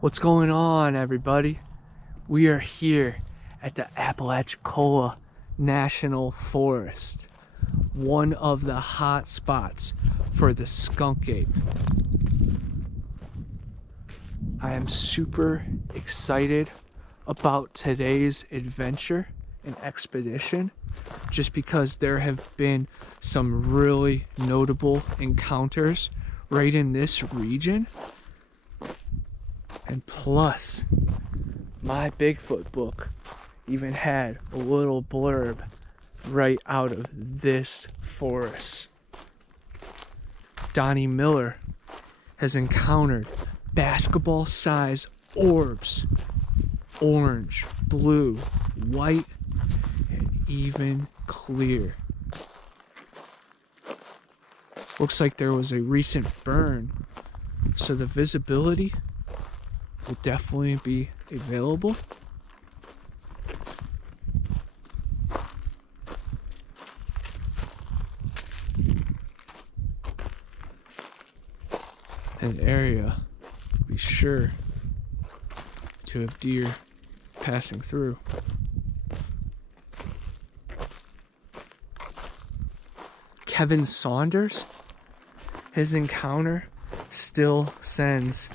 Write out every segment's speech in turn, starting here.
What's going on, everybody? We are here at the Apalachicola National Forest, one of the hot spots for the skunk ape. I am super excited about today's adventure and expedition just because there have been some really notable encounters right in this region. And plus, my Bigfoot book even had a little blurb right out of this forest. Donnie Miller has encountered basketball-sized orbs, orange, blue, white, and even clear. Looks like there was a recent burn, so the visibility will definitely be available. An area be sure to have deer passing through. Kevin Saunders, his encounter still sends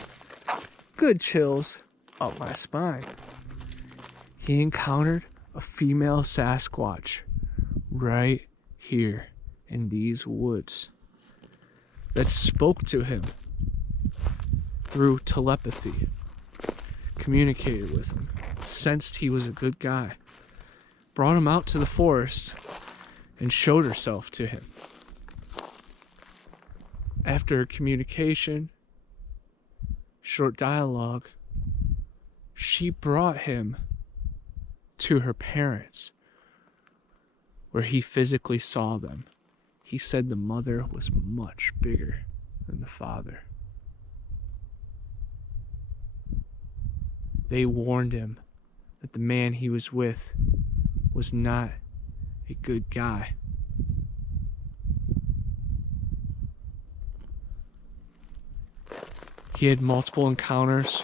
good chills up my spine. He encountered a female Sasquatch right here in these woods that spoke to him through telepathy, communicated with him, sensed he was a good guy, brought him out to the forest, and showed herself to him. After communication, short dialogue, she brought him to her parents, where he physically saw them. He said the mother was much bigger than the father. They warned him that the man he was with was not a good guy. He had multiple encounters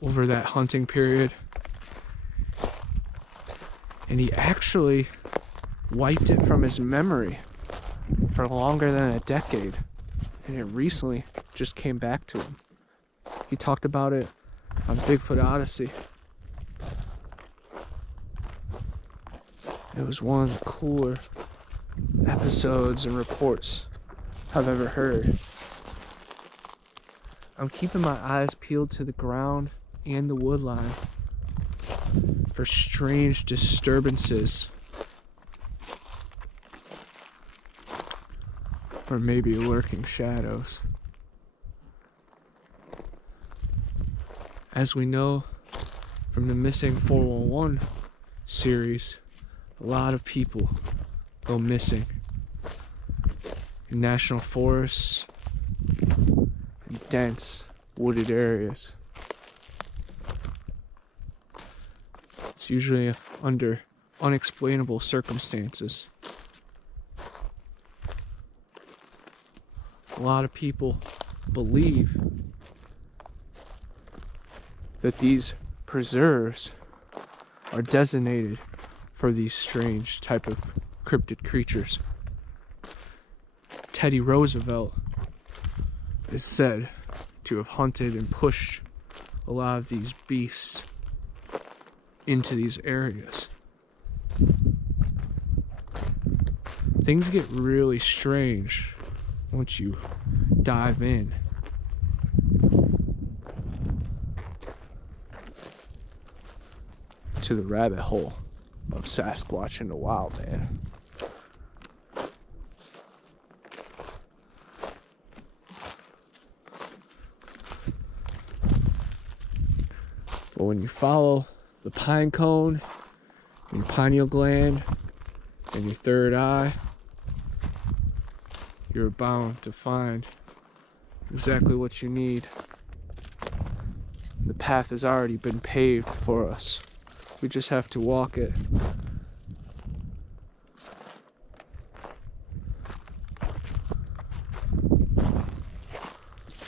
over that hunting period, and he actually wiped it from his memory for longer than a decade, and it recently just came back to him. He talked about it on Bigfoot Odyssey. It was one of the cooler episodes and reports I've ever heard. I'm keeping my eyes peeled to the ground and the woodline for strange disturbances, or maybe lurking shadows. As we know from the Missing 411 series, a lot of people go missing in national forests and dense wooded areas. It's usually under unexplainable circumstances. A lot of people believe that these preserves are designated for these strange type of cryptid creatures. Teddy Roosevelt is said to have hunted and pushed a lot of these beasts into these areas. Things get really strange once you dive in. To the rabbit hole of Sasquatch in the wild, man. But when you follow the pine cone, and your pineal gland, and your third eye, you're bound to find exactly what you need. The path has already been paved for us. We just have to walk it.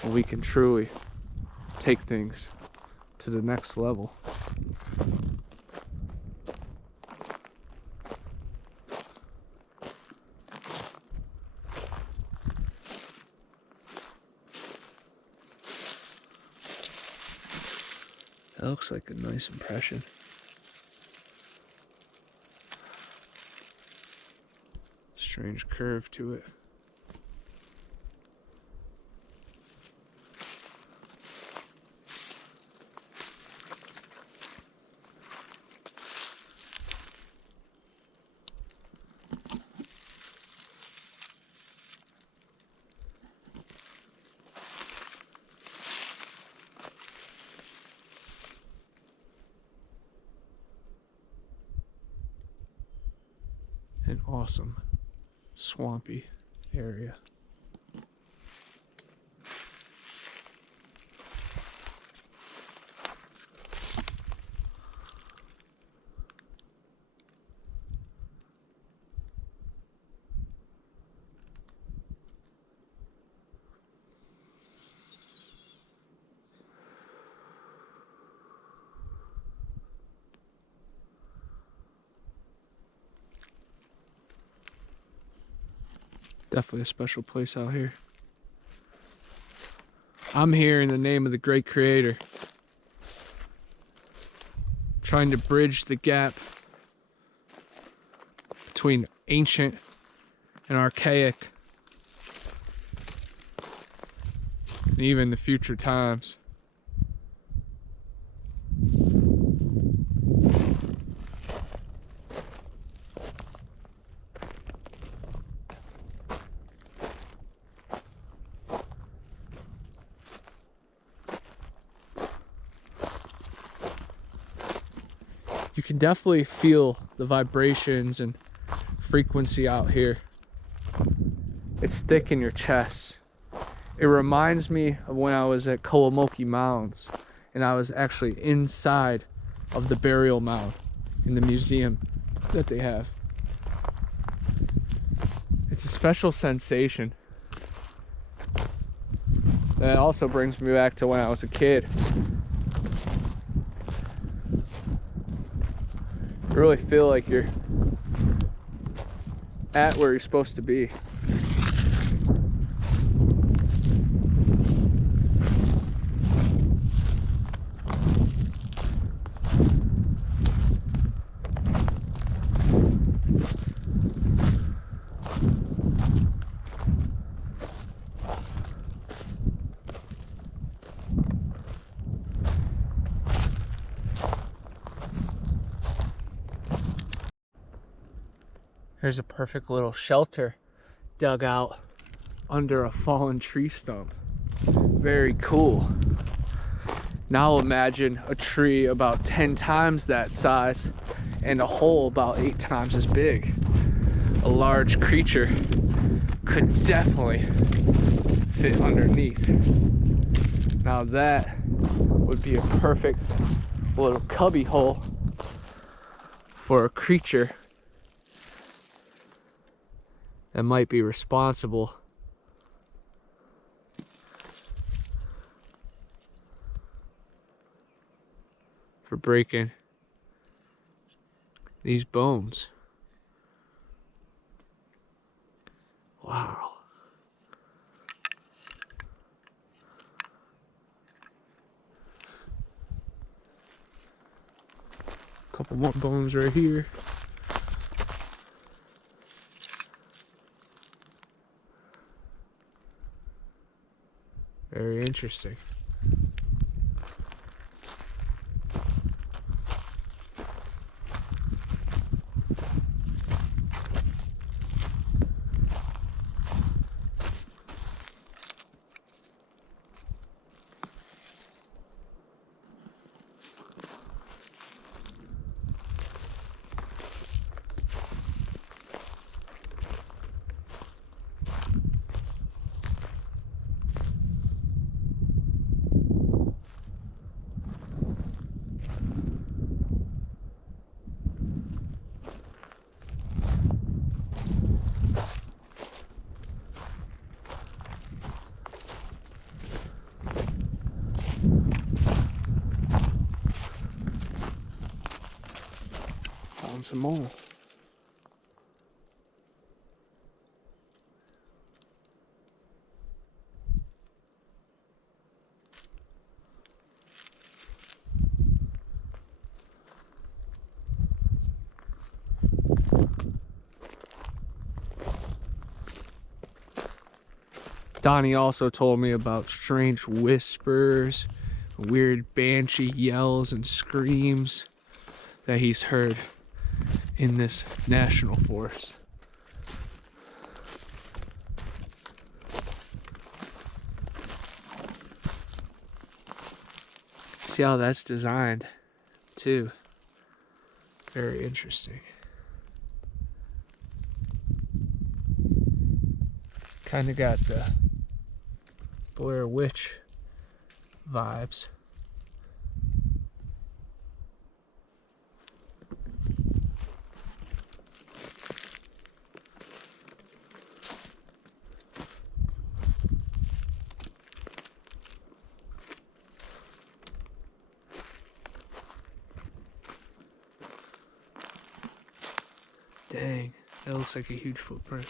And we can truly take things to the next level. That looks like a nice impression. Strange curve to it. An awesome swampy area. Definitely a special place out here. I'm here in the name of the great creator, trying to bridge the gap between ancient and archaic, and even the future times. You can definitely feel the vibrations and frequency out here. It's thick in your chest. It reminds me of when I was at Kolomoki Mounds and I was actually inside of the burial mound in the museum that they have. It's a special sensation. That also brings me back to when I was a kid. You really feel like you're at where you're supposed to be. There's a perfect little shelter dug out under a fallen tree stump. Very cool. Now imagine a tree about 10 times that size and a hole about 8 times as big. A large creature could definitely fit underneath. Now that would be a perfect little cubby hole for a creature that might be responsible for breaking these bones. Wow. Couple more bones right here. Very interesting. found some more. Donnie also told me about strange whispers, weird banshee yells and screams that he's heard in this national forest. See how that's designed too. Very interesting. Kind of got the Blair Witch vibes. Dang, that looks like a huge footprint.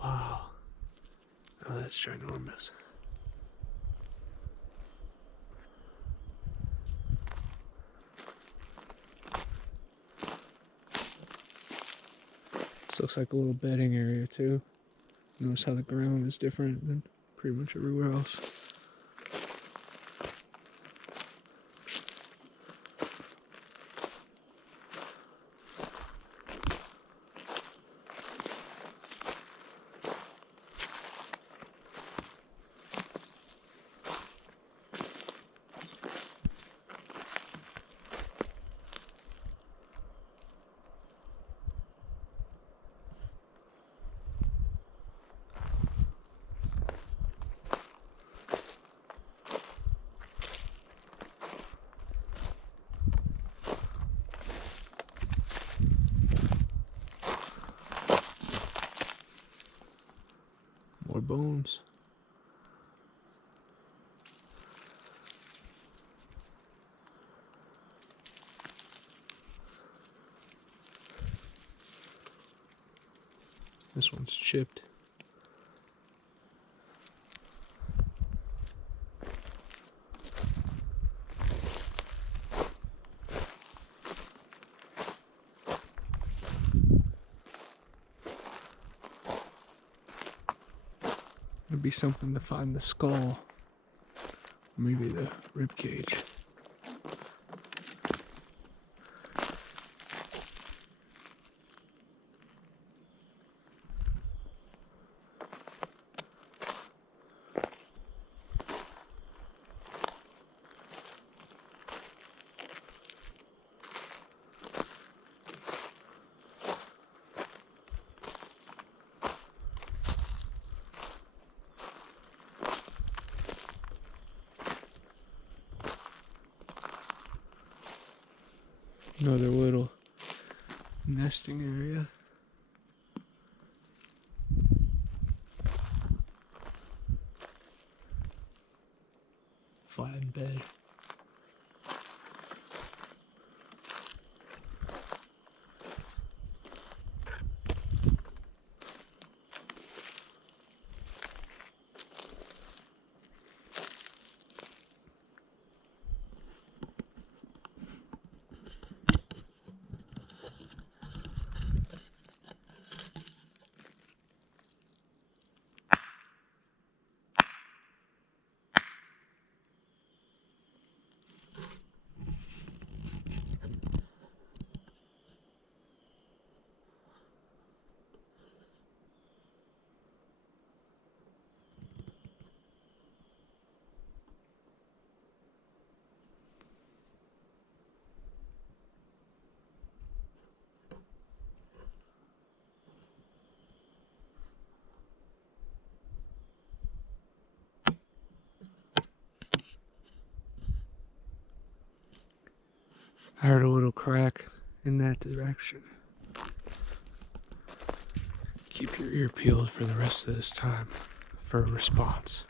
Wow. Oh, that's ginormous. This looks like a little bedding area too. Notice how the ground is different than pretty much everywhere else. More bones. This one's chipped. It'd be something to find the skull, maybe the rib cage. Another little nesting area. Flattened bed. I heard a little crack in that direction. Keep your ear peeled for the rest of this time for a response.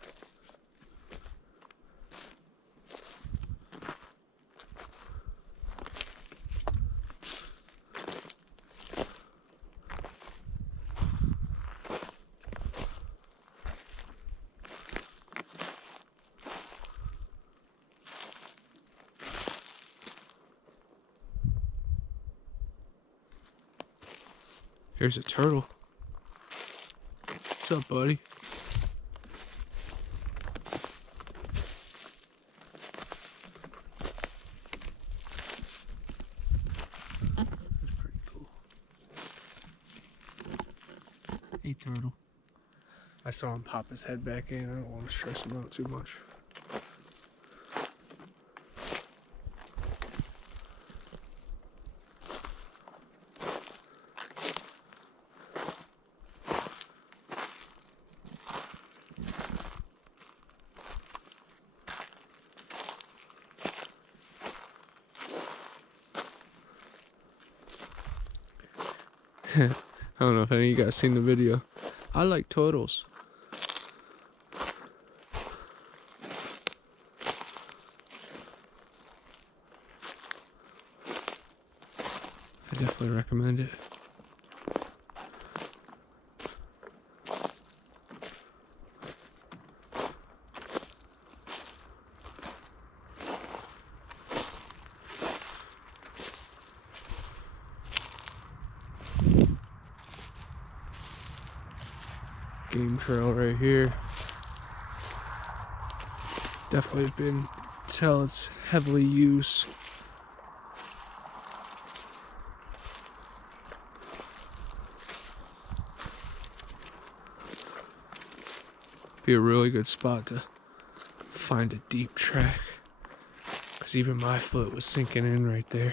Here's a turtle. What's up, buddy? That's pretty cool. Hey, turtle. I saw him pop his head back in. I don't want to stress him out too much. I don't know if any of you guys seen the video. I like turtles. I definitely recommend it. Game trail right here. Definitely been tell it's heavily used. Be a really good spot to find a deep track, because even my foot was sinking in right there.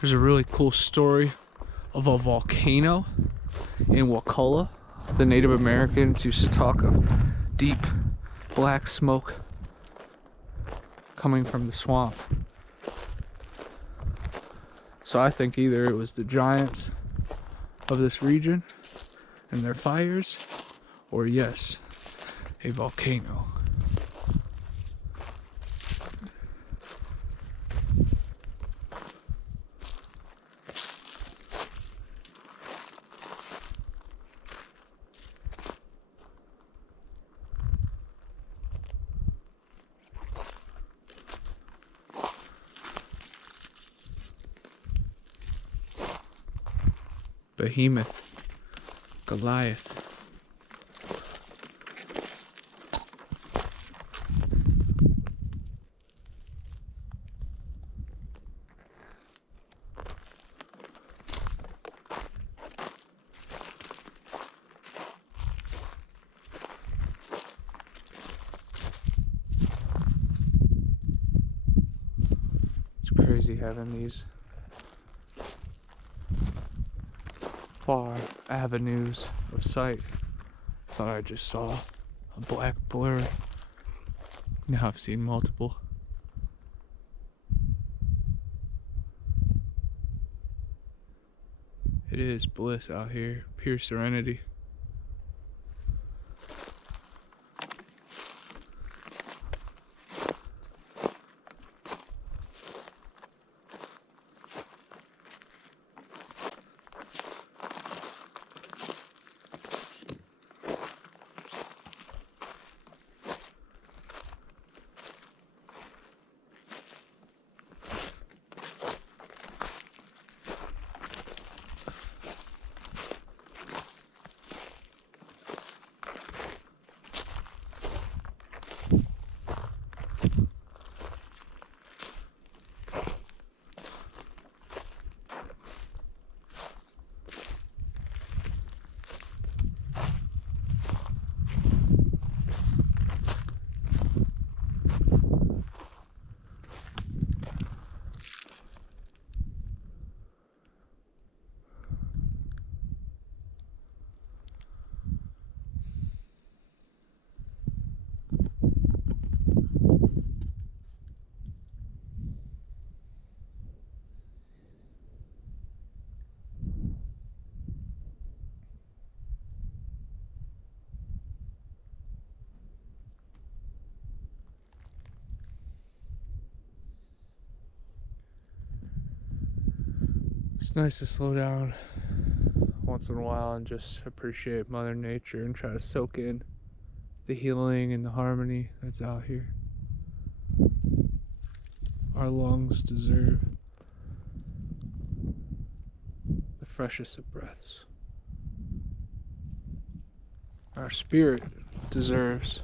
There's a really cool story of a volcano in Wakulla. The Native Americans used to talk of deep black smoke coming from the swamp. So I think either it was the giants of this region and their fires, or yes, a volcano. Behemoth, Goliath. It's crazy having these far avenues of sight. Thought I just saw a black blur. Now I've seen multiple. It is bliss out here, pure serenity. It's nice to slow down once in a while and just appreciate Mother Nature and try to soak in the healing and the harmony that's out here. Our lungs deserve the freshest of breaths. Our spirit deserves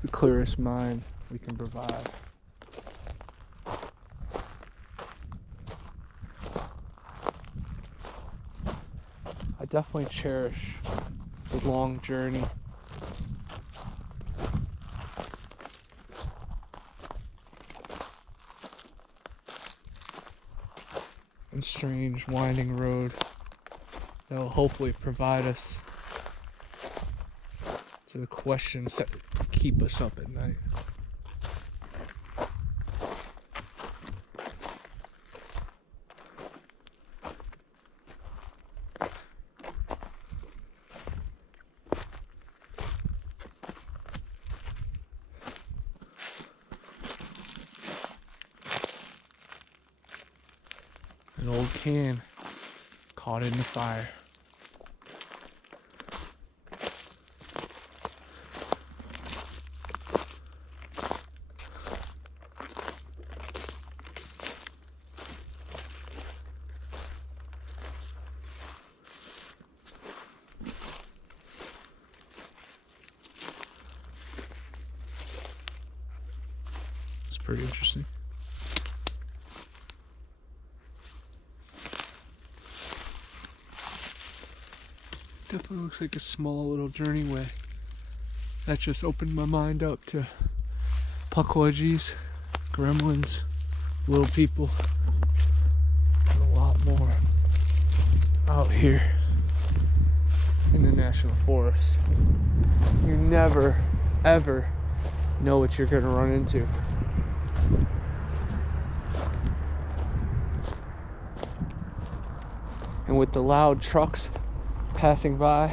the clearest mind we can provide. I definitely cherish the long journey. And strange winding road that will hopefully provide us to the questions that keep us up at night. An old can caught in the fire. It's pretty interesting. Definitely looks like a small little journeyway. That just opened my mind up to puckwudgies, gremlins, little people, and a lot more out here in the national forest. You never, ever know what you're going to run into. And with the loud trucks passing by,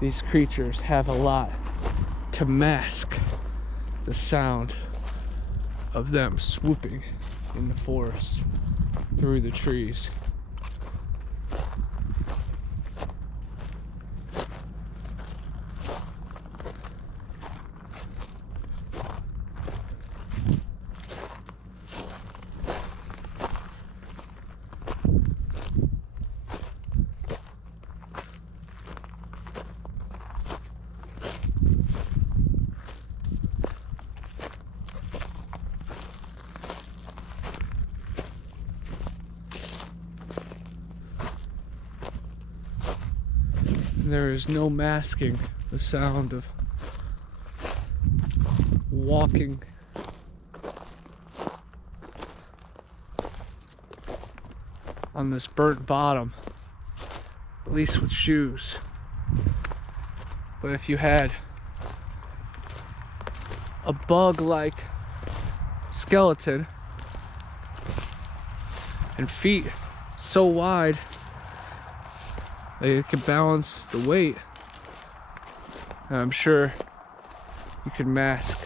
these creatures have a lot to mask the sound of them swooping in the forest through the trees. There is no masking the sound of walking on this burnt bottom, at least with shoes. But if you had a bug-like skeleton and feet so wide it could balance the weight, and I'm sure you could mask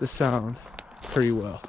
the sound pretty well.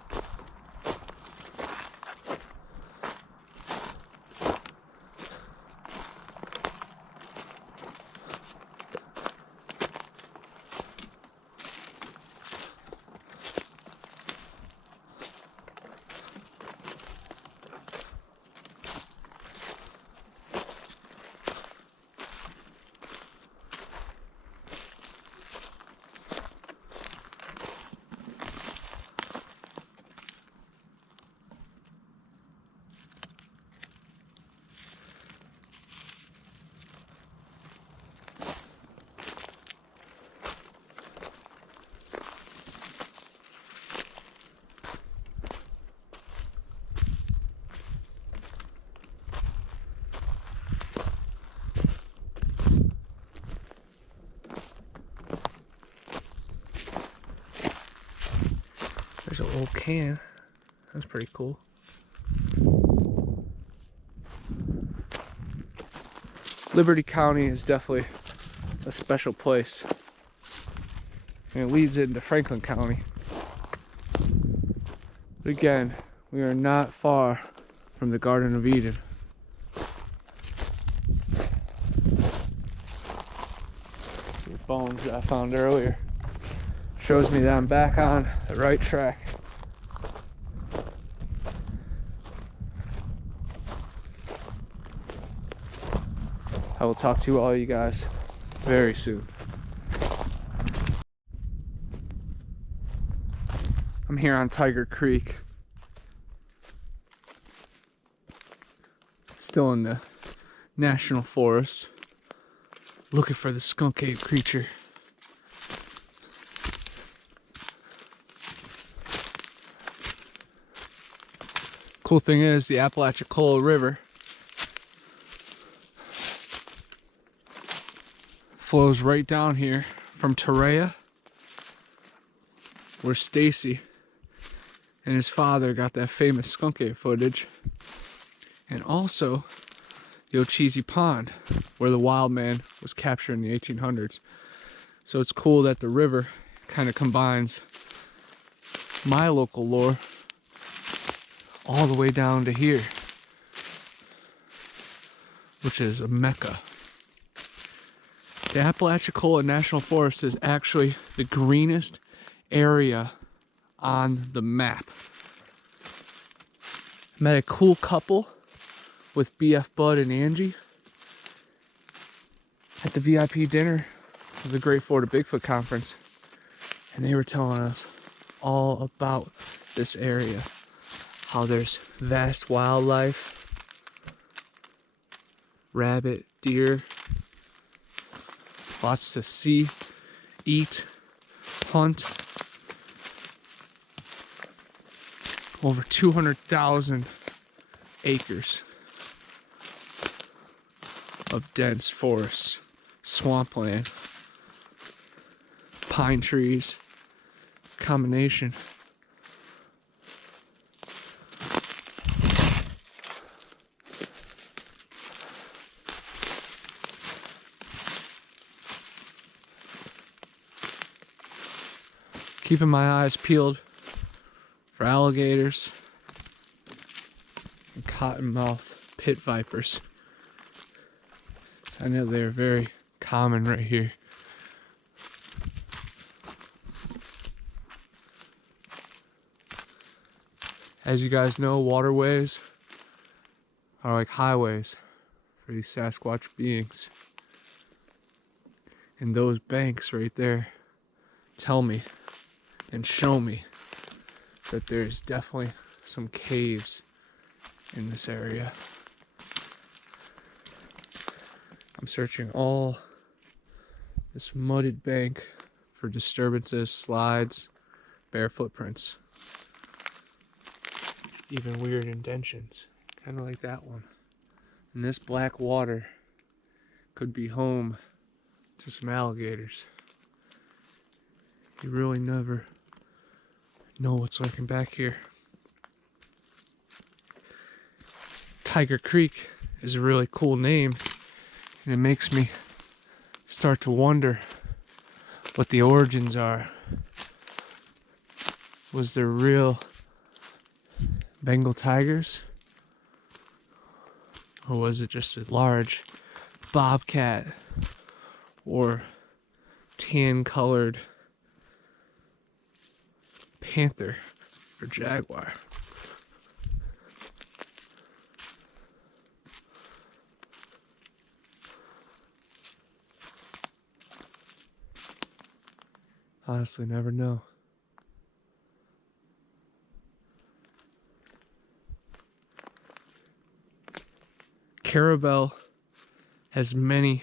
There's an old can. That's pretty cool. Liberty County is definitely a special place. And it leads into Franklin County. But But again, we are not far from the Garden of Eden. The bones that I found earlier shows me that I'm back on the right track. I will talk to all you guys very soon. I'm here on Tiger Creek. Still in the National Forest. Looking for the skunk ape creature. Cool thing is the Apalachicola River flows right down here from Terea, where Stacy and his father got that famous skunk ape footage, and also the Ocheesee Pond, where the wild man was captured in the 1800s. So it's cool that the river kind of combines my local lore all the way down to here, which is a mecca. The Apalachicola National Forest is actually the greenest area on the map. I met a cool couple with BF Bud and Angie at the VIP dinner of the Great Florida Bigfoot Conference, and they were telling us all about this area, how there's vast wildlife, rabbit, deer, lots to see, eat, hunt. Over 200,000 acres of dense forests, swampland, pine trees, combination. Keeping my eyes peeled for alligators and cottonmouth pit vipers. So I know they're very common right here. As you guys know, waterways are like highways for these Sasquatch beings. And those banks right there tell me and show me that there's definitely some caves in this area. I'm searching all this mudded bank for disturbances, slides, bare footprints, even weird indentions, kind of like that one. And this black water could be home to some alligators. You really never know what's lurking back here. Tiger Creek is a really cool name, and it makes me start to wonder what the origins are. Was there real Bengal tigers? Or was it just a large bobcat or tan-colored panther or jaguar? Honestly, never know. Carabel has many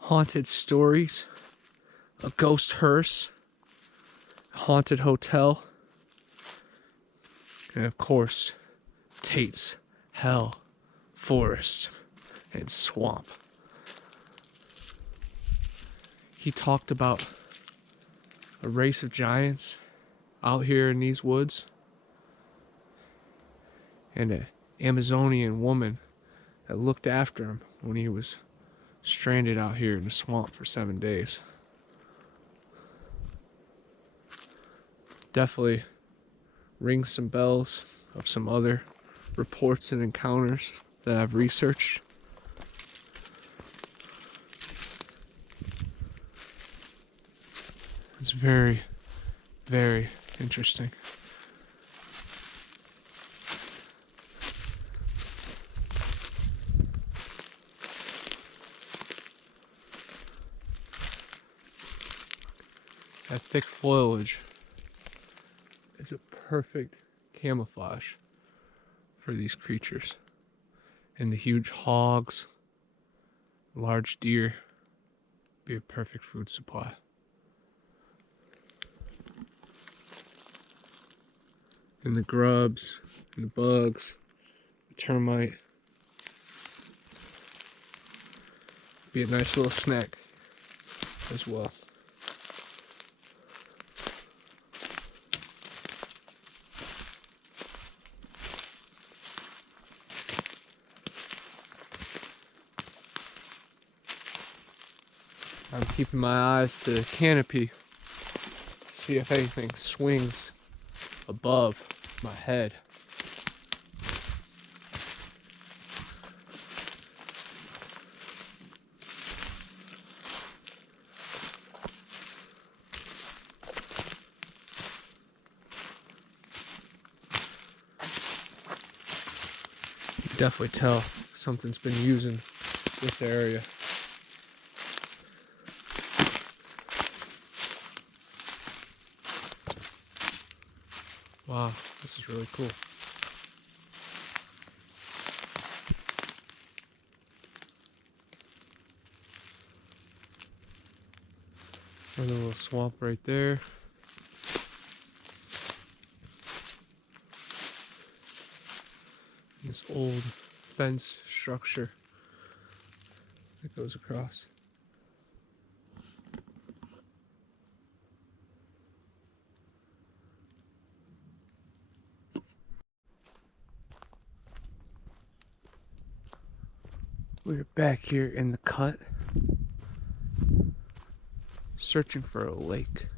haunted stories, a ghost hearse, a haunted hotel, and of course, Tate's Hell Forest and Swamp. He talked about a race of giants out here in these woods, and an Amazonian woman that looked after him when he was stranded out here in the swamp for 7 days. ring some bells of some other reports and encounters that I've researched. It's very, very interesting. That thick foliage is a perfect camouflage for these creatures. And the huge hogs, large deer, be a perfect food supply. And the grubs, and the bugs, the termite, be a nice little snack as well. I'm keeping my eyes to the canopy to see if anything swings above my head. You can definitely tell something's been using this area. Wow, this is really cool. Another little swamp right there. This old fence structure that goes across. We're back here in the cut, searching for a lake.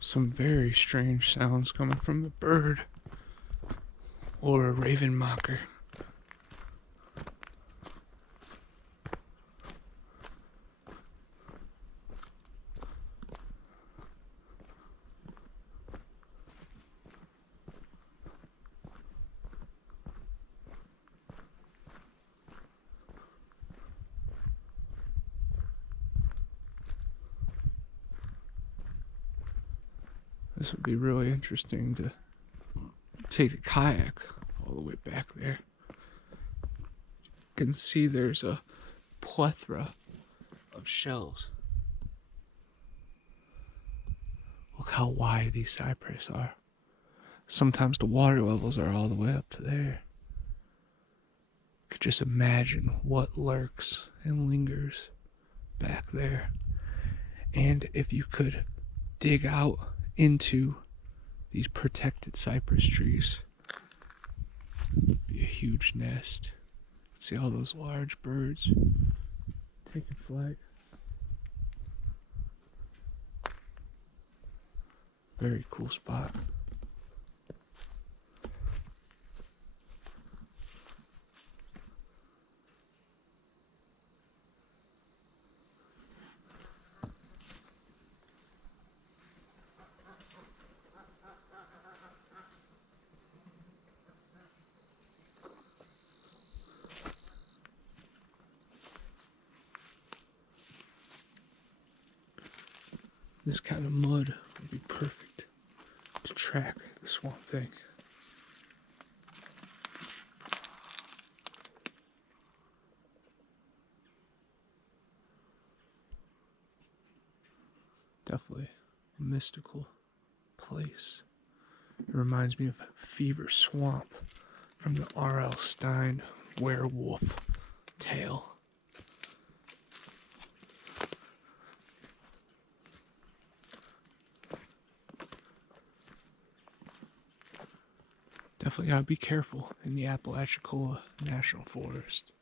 Some very strange sounds coming from the bird or a raven mocker. This would be really interesting to take a kayak all the way back there. You can see there's a plethora of shells. Look how wide these cypress are. Sometimes the water levels are all the way up to there. Could just imagine what lurks and lingers back there. And if you could dig out into these protected cypress trees, it'd be a huge nest. See all those large birds taking flight. Very cool spot. This kind of mud would be perfect to track the swamp thing. Definitely a mystical place. It reminds me of Fever Swamp from the R.L. Stine werewolf tale. definitely gotta be careful in the Apalachicola National Forest.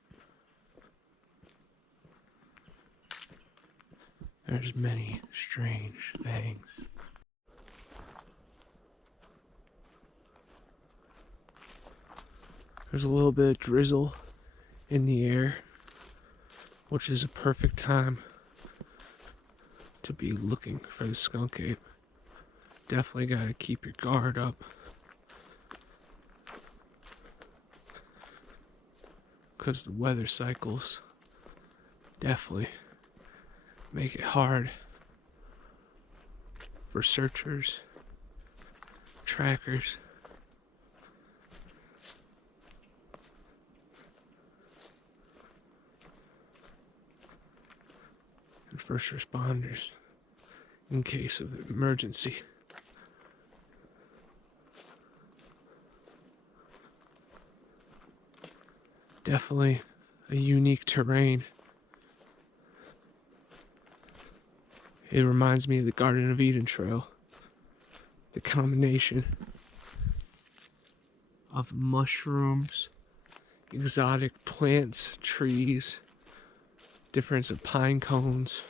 There's many strange things. There's a little bit of drizzle in the air, which is a perfect time to be looking for the skunk ape. Definitely gotta keep your guard up, because the weather cycles definitely make it hard for searchers, trackers, and first responders in case of emergency. Definitely a unique terrain. It reminds me of the Garden of Eden trail. The combination of mushrooms, exotic plants, trees, difference of pine cones.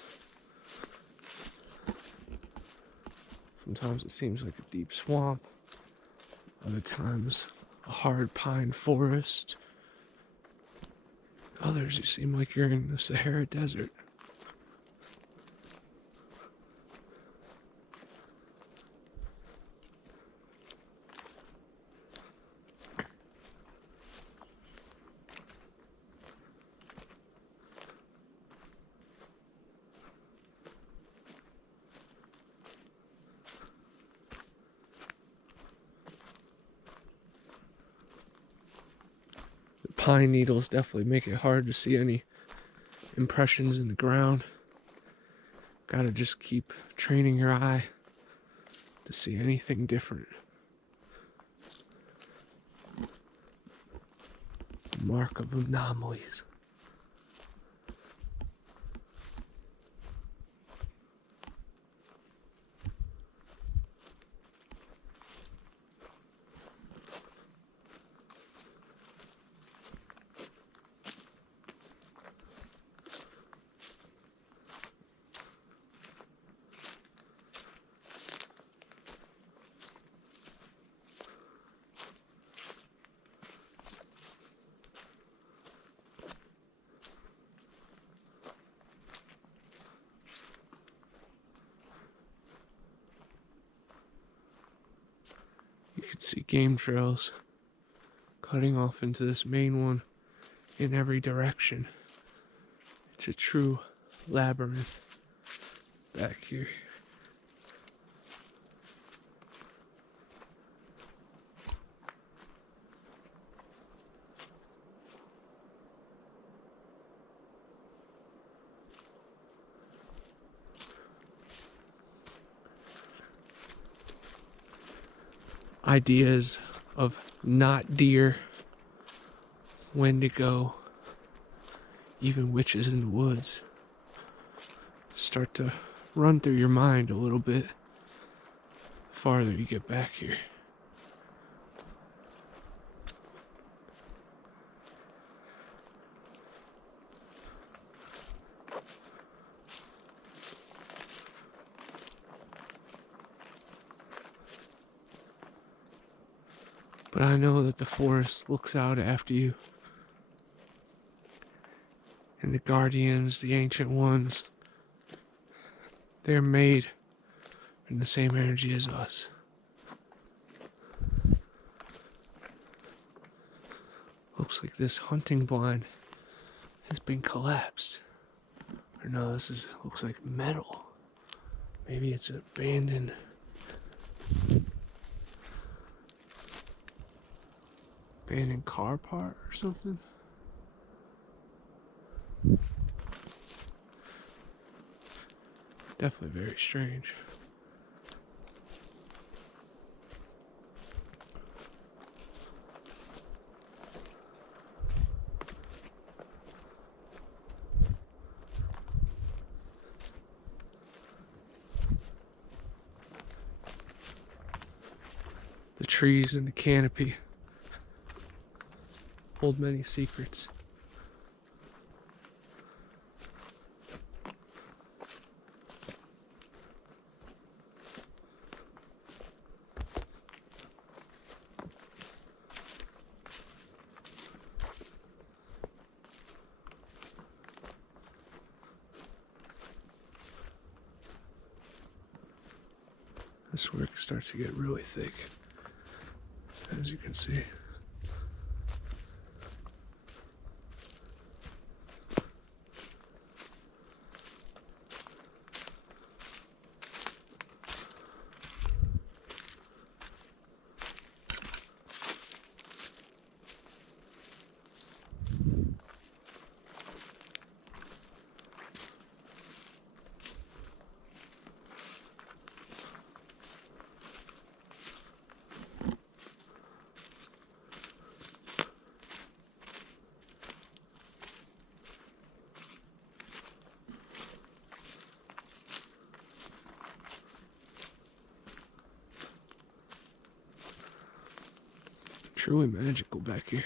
Sometimes it seems like a deep swamp. Other times a hard pine forest. Others, you seem like you're in the Sahara Desert. Pine needles definitely make it hard to see any impressions in the ground. Gotta just keep training your eye to see anything different. Mark of anomalies. You can see game trails cutting off into this main one in every direction. It's a true labyrinth back here. Ideas of not deer, when to go, even witches in the woods start to run through your mind a little bit the farther you get back here. But I know that the forest looks out after you. And the guardians, the ancient ones, they're made in the same energy as us. Looks like this hunting blind has been collapsed. Or no, looks like metal. Maybe it's an abandoned car part or something. Definitely very strange. The trees and the canopy hold many secrets. This work starts to get really thick, as you can see. Truly magical back here.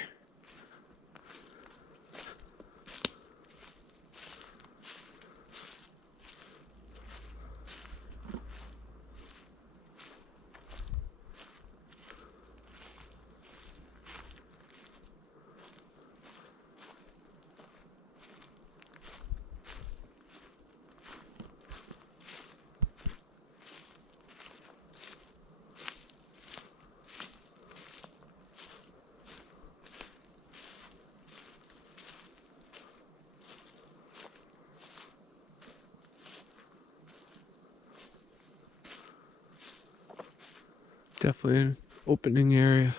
Definitely an opening area.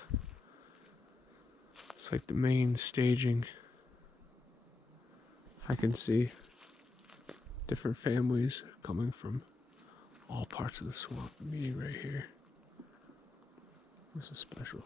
It's like the main staging. I can see different families coming from all parts of the swamp. Me right here. This is special.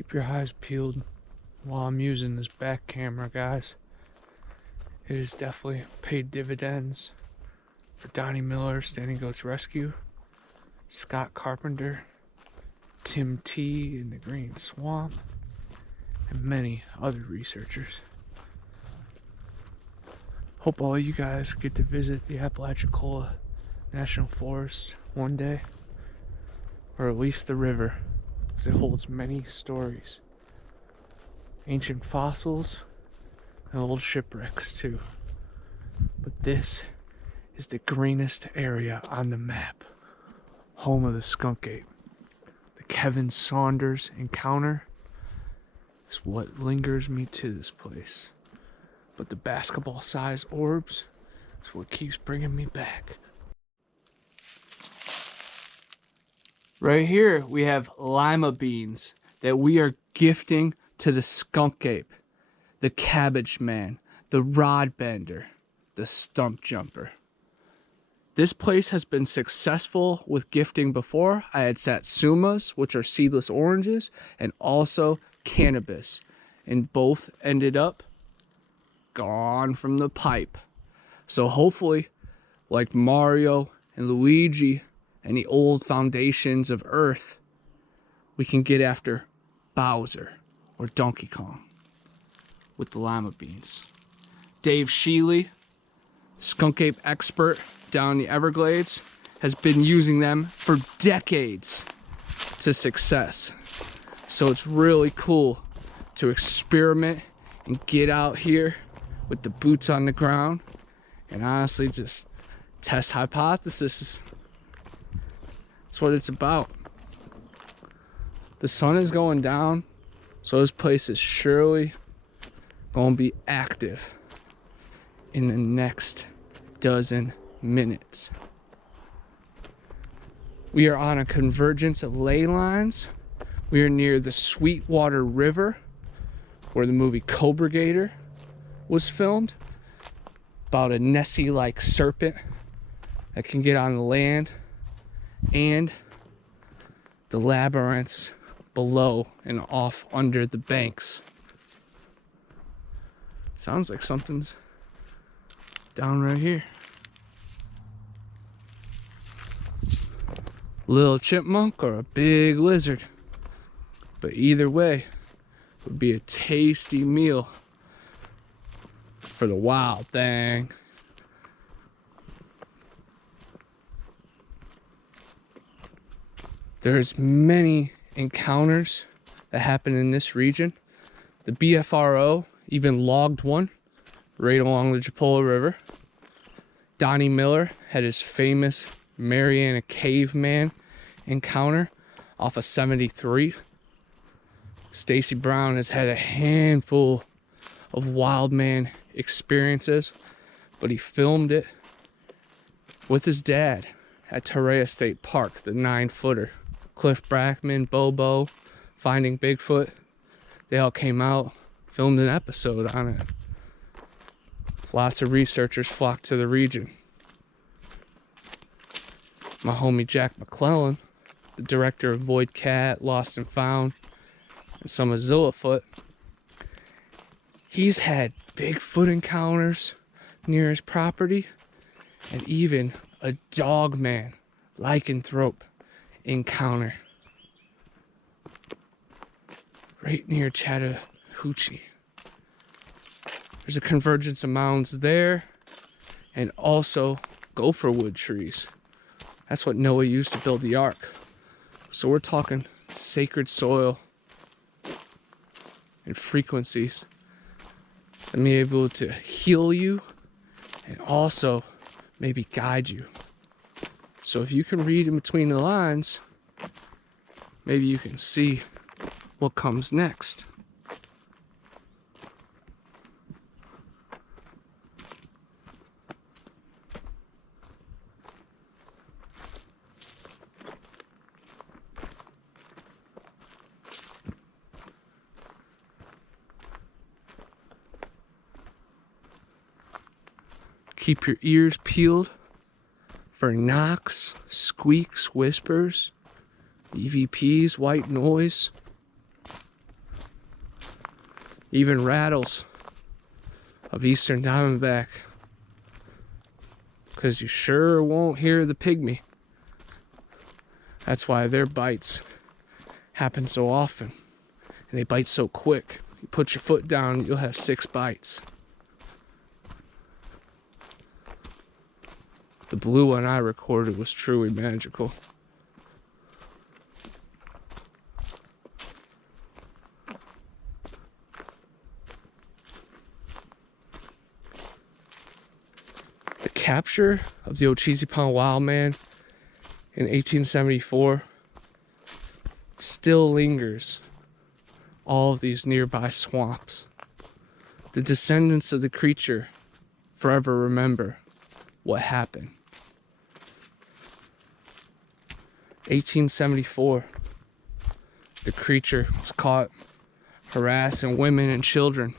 Keep your eyes peeled while I'm using this back camera, guys. It has definitely paid dividends for Donnie Miller, Standing Goats Rescue, Scott Carpenter, Tim T in the Green Swamp, and many other researchers. Hope all you guys get to visit the Apalachicola National Forest one day, or at least the river, because it holds many stories. Ancient fossils and old shipwrecks too. But this is the greenest area on the map, home of the skunk ape. The Kevin Saunders encounter is what lingers me to this place. But the basketball-sized orbs is what keeps bringing me back. Right here we have lima beans that we are gifting to the skunk ape, the cabbage man, the rod bender, the stump jumper. This place has been successful with gifting before. I had satsumas, which are seedless oranges, and also cannabis, and both ended up gone from the pipe. So hopefully, like Mario and Luigi and the old foundations of Earth, we can get after Bowser or Donkey Kong with the lima beans. Dave Shealy, skunk ape expert down in the Everglades, has been using them for decades to success. So it's really cool to experiment and get out here with the boots on the ground and honestly just test hypotheses. That's what it's about. The sun is going down, so this place is surely going to be active in the next dozen minutes. We are on a convergence of ley lines. We are near the Sweetwater River, where the movie Cobra Gator was filmed, about a Nessie-like serpent that can get on the land, and the labyrinths below and off under the banks. Sounds like something's down right here. Little chipmunk or a big lizard. But either way, it would be a tasty meal for the wild thing. There's many encounters that happen in this region. The BFRO even logged one right along the Japola River. Donnie Miller had his famous Mariana Caveman encounter off of 73. Stacy Brown has had a handful of wild man experiences, but he filmed it with his dad at Torreya State Park, the 9-footer. Cliff Brackman, Bobo, Finding Bigfoot, they all came out, filmed an episode on it. Lots of researchers flocked to the region. My homie Jack McClellan, the director of Void Cat, Lost and Found, and some of Zillafoot, he's had Bigfoot encounters near his property, and even a dogman lycanthrope encounter right near Chattahoochee. There's a convergence of mounds there, and also gopher wood trees. That's what Noah used to build the ark. So we're talking sacred soil and frequencies that may be able to heal you and also maybe guide you. So if you can read in between the lines, maybe you can see what comes next. Keep your ears peeled for knocks, squeaks, whispers, EVPs, white noise. even rattles of eastern diamondback, because you sure won't hear the pygmy. That's why their bites happen so often, and they bite so quick. You put your foot down, you'll have 6 bites. The blue one I recorded was truly magical. The capture of the Ochizipan wild man in 1874 still lingers all of these nearby swamps. The descendants of the creature forever remember what happened. 1874, the creature was caught harassing women and children.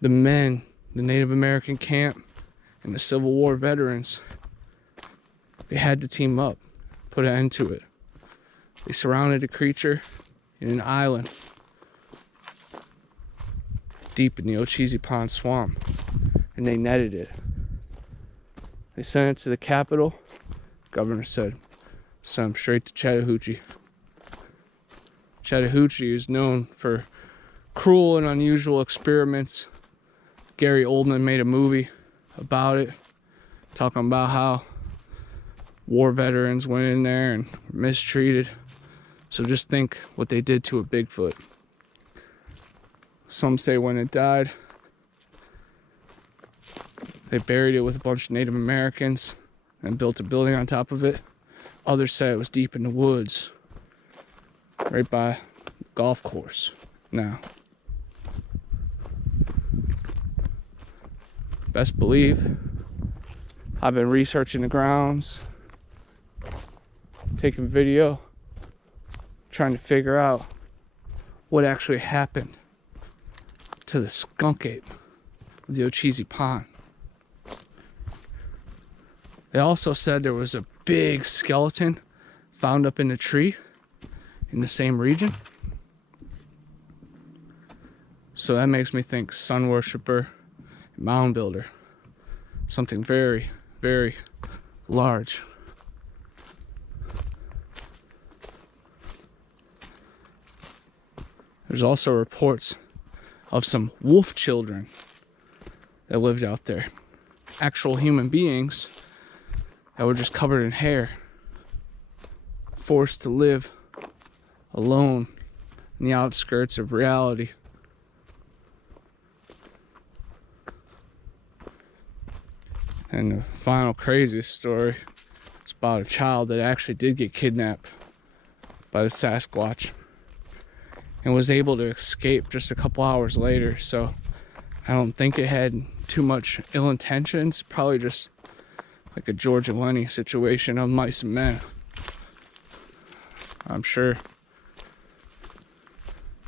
The men, the Native American camp, and the Civil War veterans, they had to team up, put an end to it. They surrounded the creature in an island deep in the Ochizipan swamp, and they netted it. They sent it to the capital. The governor said, send them straight to Chattahoochee. Chattahoochee is known for cruel and unusual experiments. Gary Oldman made a movie about it, talking about how war veterans went in there and were mistreated. So just think what they did to a Bigfoot. Some say when it died, they buried it with a bunch of Native Americans and built a building on top of it. Others say it was deep in the woods, right by the golf course now. Best believe I've been researching the grounds, taking video, trying to figure out what actually happened to the skunk ape of the Ochizipan. They also said there was a big skeleton found up in a tree in the same region. So that makes me think sun worshiper, mound builder, something very, very large. There's also reports of some wolf children that lived out there. Actual human beings that were just covered in hair, forced to live alone in the outskirts of reality. And the final craziest story is about a child that actually did get kidnapped by the Sasquatch and was able to escape just a couple hours later. So I don't think it had too much ill intentions. Probably just like a George and Lenny situation of mice and men. I'm sure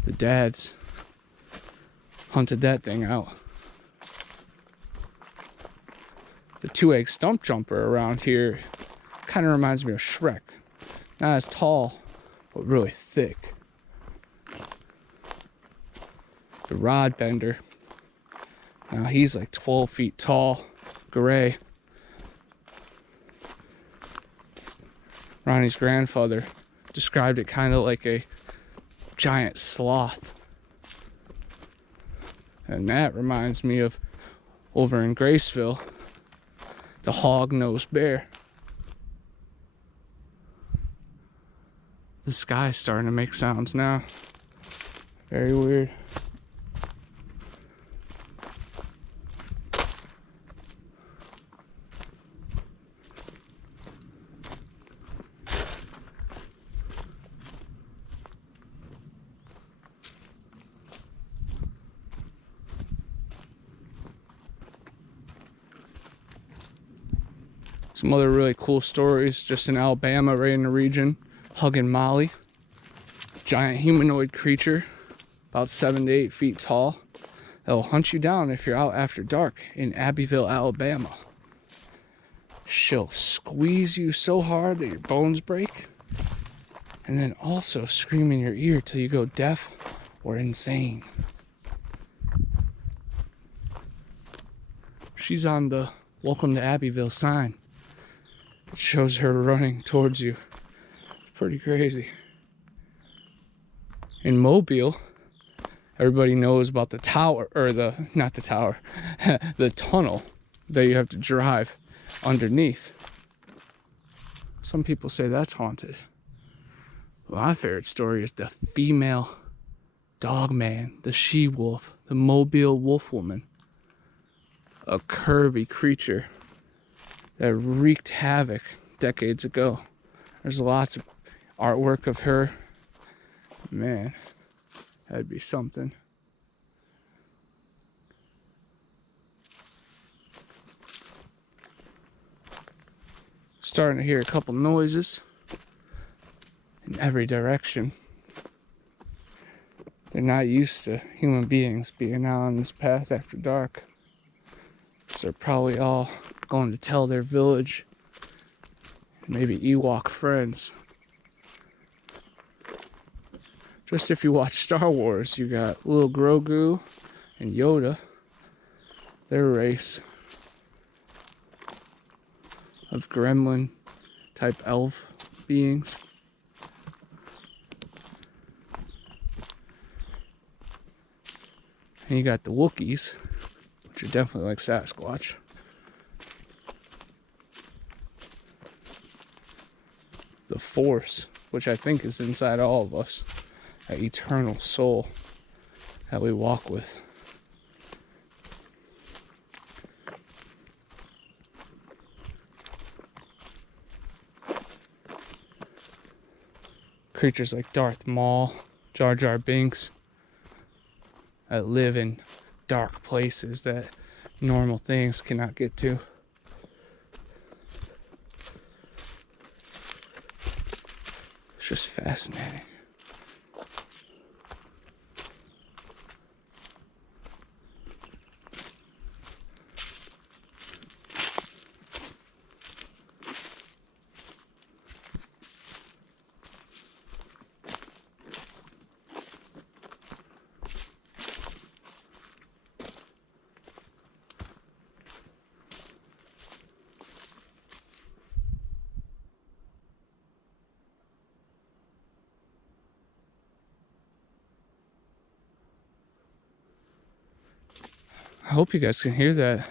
the dads hunted that thing out. The 2-egg stump jumper around here kind of reminds me of Shrek. Not as tall, but really thick. The rod bender, now he's like 12 feet tall, gray. Ronnie's grandfather described it kind of like a giant sloth. And that reminds me of over in Graceville, the hog-nosed bear. The sky's starting to make sounds now. Very weird. Some other really cool stories just in Alabama, right in the region. Hugging Molly, giant humanoid creature, about 7 to 8 feet tall. That'll hunt you down if you're out after dark in Abbeville, Alabama. She'll squeeze you so hard that your bones break, and then also scream in your ear till you go deaf or insane. She's on the Welcome to Abbeville sign. It shows her running towards you. Pretty crazy. In Mobile, everybody knows about the tower, or not the tower, the tunnel that you have to drive underneath. Some people say that's haunted. Well, my favorite story is the female dog man, the she-wolf, the Mobile wolf woman. A curvy creature that wreaked havoc decades ago. There's lots of artwork of her. Man, that'd be something. Starting to hear a couple noises in every direction. They're not used to human beings being out on this path after dark. So they're probably all going to tell their village, maybe Ewok friends. Just if you watch Star Wars, you got little Grogu and Yoda, their race of gremlin type elf beings. And you got the Wookiees, which are definitely like Sasquatch. The Force, which I think is inside all of us, that eternal soul that we walk with. Creatures like Darth Maul, Jar Jar Binks, that live in dark places that normal things cannot get to. It's just fascinating. I hope you guys can hear that.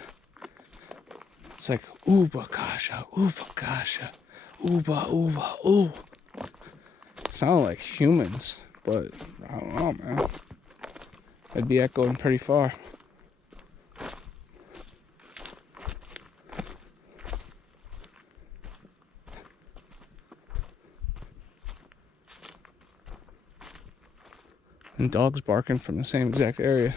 It's like Ubakasha, Ubakasha, Uba, Uba, ooh. Sound like humans, but I don't know, man. That'd be echoing pretty far. And dogs barking from the same exact area.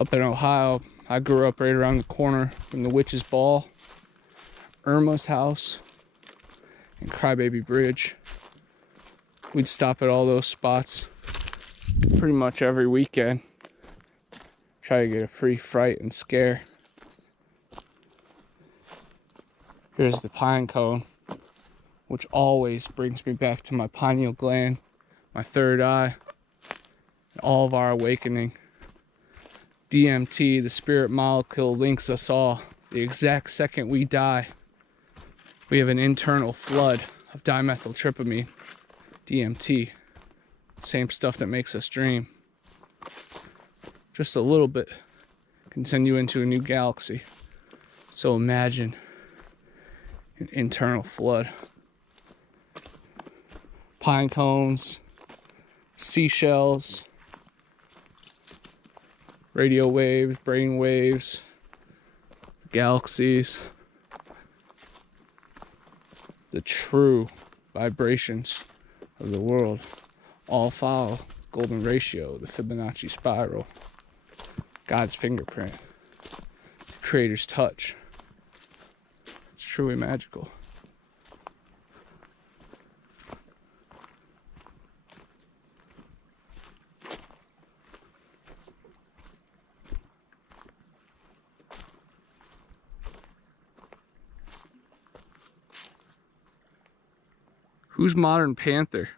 Up in Ohio, I grew up right around the corner from the Witch's Ball, Irma's house, and Crybaby Bridge. We'd stop at all those spots pretty much every weekend. Try to get a free fright and scare. Here's the pine cone, which always brings me back to my pineal gland, my third eye, and all of our awakening. DMT, the spirit molecule, links us all. The exact second we die, we have an internal flood of dimethyltryptamine, DMT. Same stuff that makes us dream. Just a little bit can send you into a new galaxy. So imagine an internal flood. Pine cones, seashells, radio waves, brain waves, galaxies, the true vibrations of the world all follow golden ratio, the Fibonacci spiral, God's fingerprint, the Creator's touch. It's truly magical. Who's Modern Panther?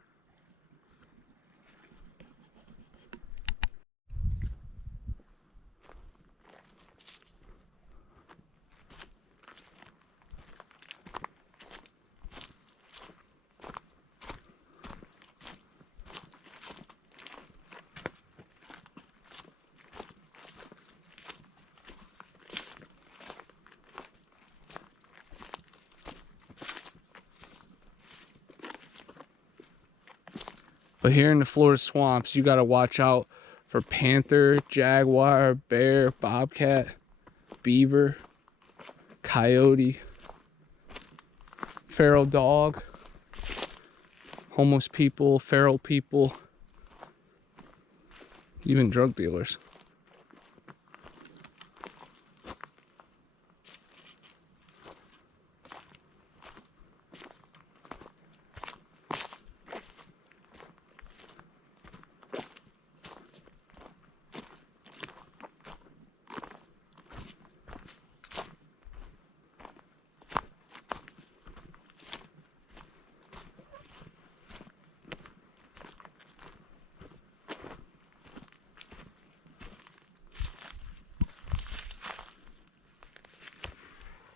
But here in the Florida swamps, you gotta watch out for panther, jaguar, bear, bobcat, beaver, coyote, feral dog, homeless people, feral people, even drug dealers.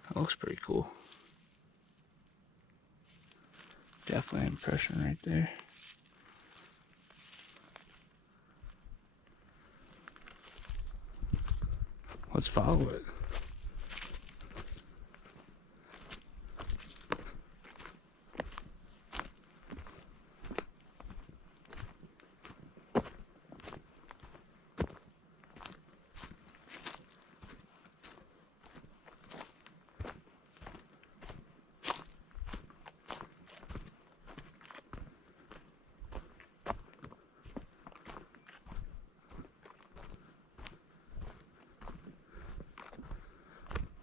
That looks pretty cool. Definitely an impression right there. Let's follow it.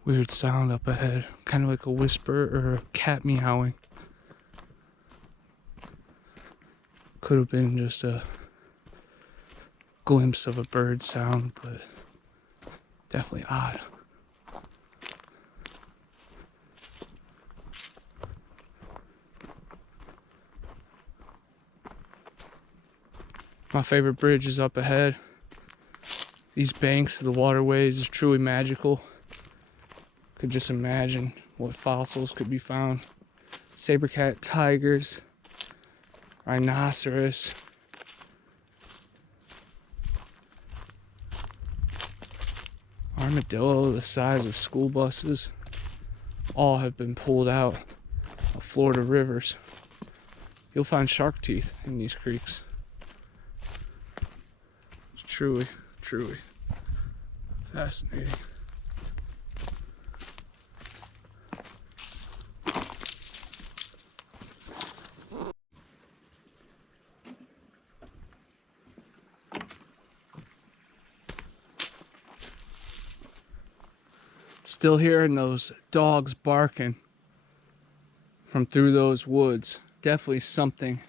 Weird sound up ahead, kind of like a whisper or a cat meowing. Could have been just a glimpse of a bird sound, but definitely odd. My favorite bridge is up ahead. These banks of the waterways are truly magical. Could just imagine what fossils could be found. Saber-cat tigers, rhinoceros, armadillo the size of school buses, all have been pulled out of Florida rivers. You'll find shark teeth in these creeks. It's truly, truly fascinating. Still hearing those dogs barking from through those woods. Definitely something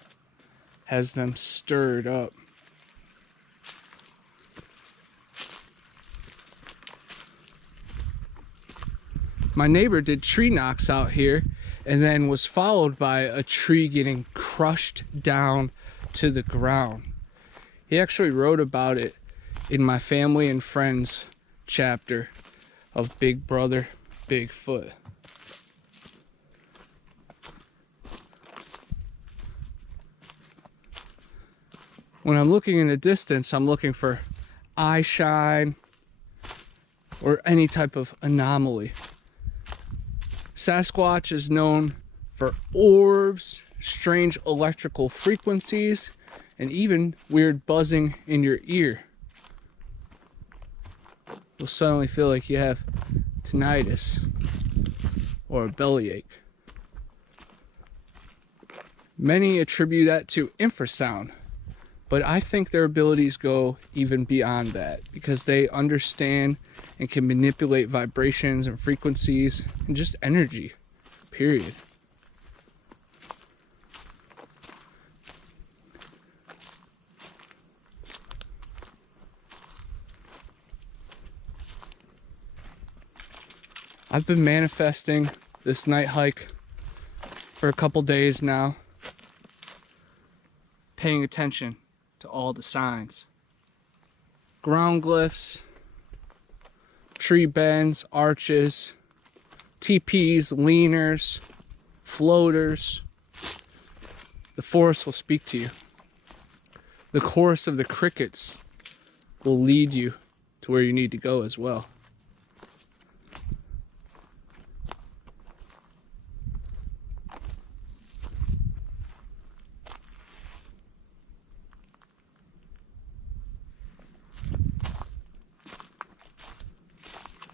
has them stirred up. My neighbor did tree knocks out here and then was followed by a tree getting crushed down to the ground. He actually wrote about it in my family and friends chapter of Big Brother Bigfoot. When I'm looking in the distance, I'm looking for eye shine or any type of anomaly. Sasquatch is known for orbs, strange electrical frequencies, and even weird buzzing in your ear. You'll suddenly feel like you have tinnitus or a bellyache. Many attribute that to infrasound, But I think their abilities go even beyond that, because they understand and can manipulate vibrations and frequencies and just energy, period. I've been manifesting this night hike for a couple days now, paying attention to all the signs. Ground glyphs, tree bends, arches, TPs, leaners, floaters. The forest will speak to you. The chorus of the crickets will lead you to where you need to go as well.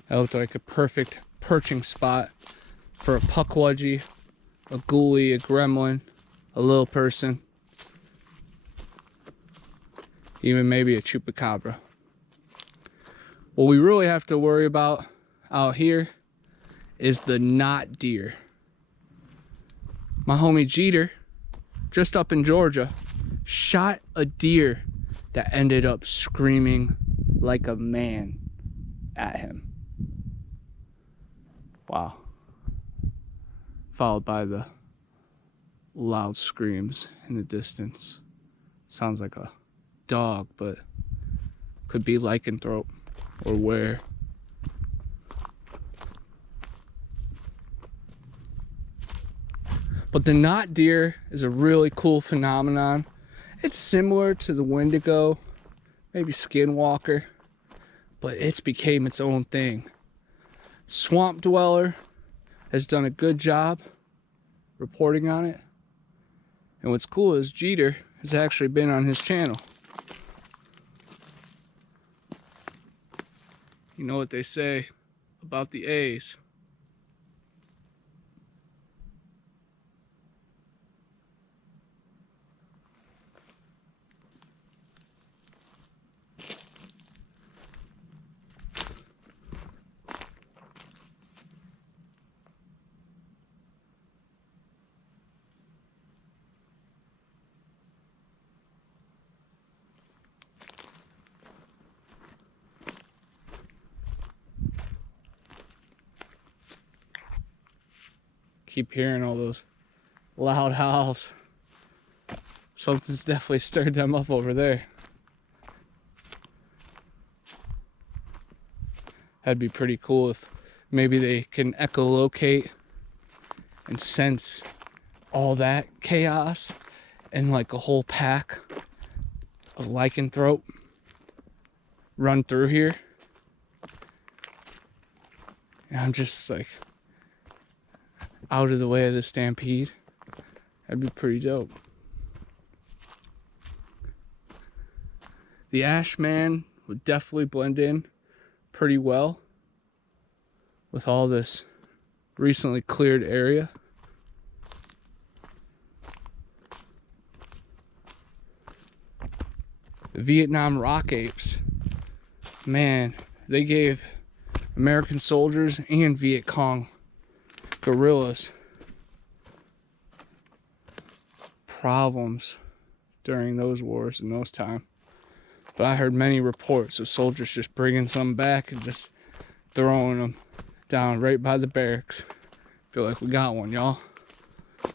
That looked like a perfect perching spot for a puckwudgie, a ghoulie, a gremlin, a little person, even maybe a chupacabra. What we really have to worry about out here is the knot deer. My homie Jeter, just up in Georgia, shot a deer that ended up screaming like a man at him. Wow. Followed by the loud screams in the distance. Sounds like a dog, but could be lycanthrope or were. But the knot deer is a really cool phenomenon. It's similar to the Wendigo, maybe skinwalker, but it's became its own thing. Swamp Dweller has done a good job reporting on it. And what's cool is Jeter has actually been on his channel. You know what they say about the A's. Keep hearing all those loud howls. Something's definitely stirred them up over there. That'd be pretty cool if maybe they can echolocate and sense all that chaos and like a whole pack of lycanthrope run through here. And I'm just like out of the way of the stampede. That'd be pretty dope. The Ashman would definitely blend in pretty well with all this recently cleared area. The Vietnam rock apes, man, they gave American soldiers and Viet Cong guerrillas problems during those wars in those times. But I heard many reports of soldiers just bringing some back and just throwing them down right by the barracks. Feel like we got one, y'all.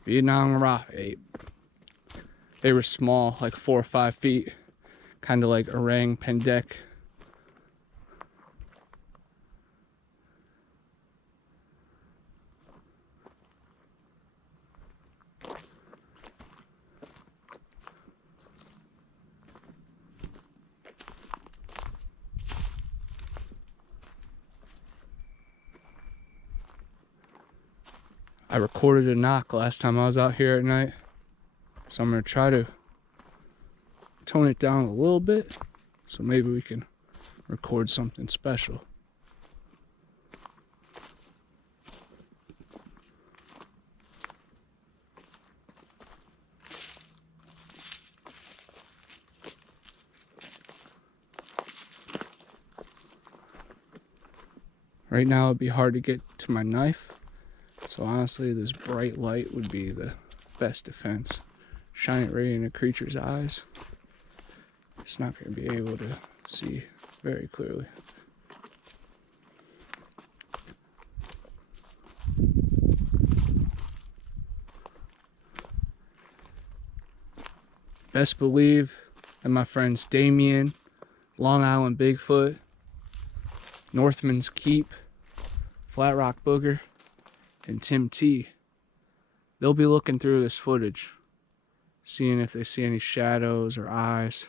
Vietnam rock ape. They were small, like 4 or 5 feet, kind of like orang pendek. I recorded a knock last time I was out here at night, so I'm going to try to tone it down a little bit so maybe we can record something special. Right now it'd be hard to get to my knife, so honestly this bright light would be the best defense. Shine it right in a creature's eyes, it's not going to be able to see very clearly. Best believe that my friends Damien, Long Island Bigfoot, Northman's Keep, Flat Rock Booger, and Tim T, they'll be looking through this footage, seeing if they see any shadows or eyes.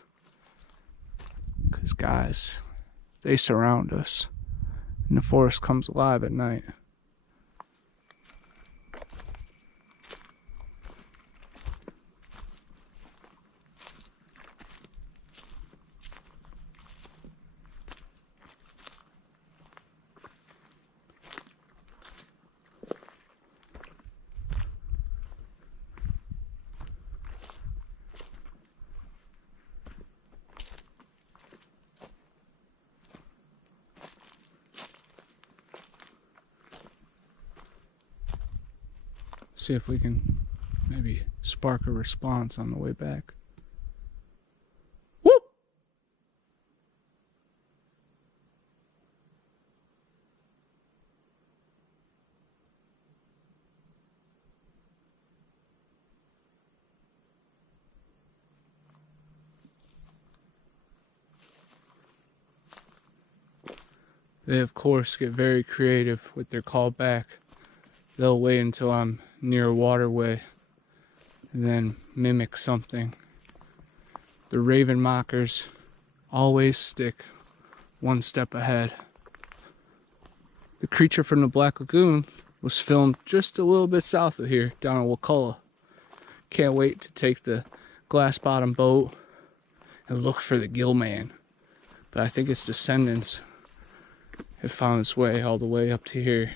Because guys, they surround us, and the forest comes alive at night. See if we can maybe spark a response on the way back. Whoop! They of course get very creative with their call back. They'll wait until I'm near a waterway and then mimic something. The raven mockers always stick one step ahead. The creature from the Black Lagoon was filmed just a little bit south of here, down in Wakulla. Can't wait to take the glass bottom boat and look for the gill man. But I think its descendants have found its way all the way up to here.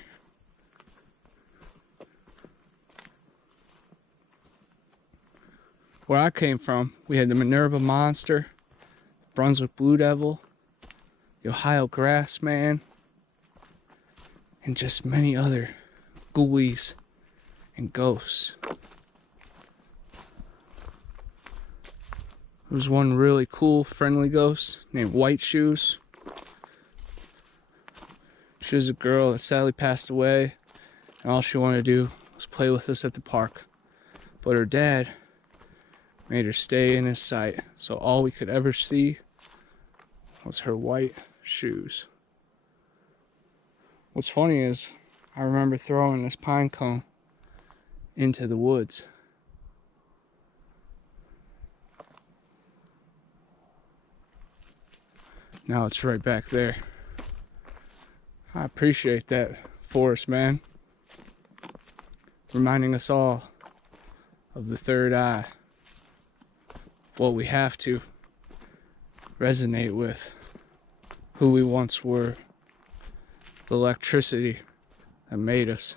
Where I came from, we had the Minerva Monster, Brunswick Blue Devil, the Ohio Grassman, and just many other ghoulies and ghosts. There was one really cool, friendly ghost named White Shoes. She was a girl that sadly passed away, and all she wanted to do was play with us at the park. But her dad made her stay in his sight, so all we could ever see was her white shoes. What's funny is, I remember throwing this pine cone into the woods. Now it's right back there. I appreciate that, forest man, reminding us all of the third eye. What we have to resonate with, who we once were, the electricity that made us.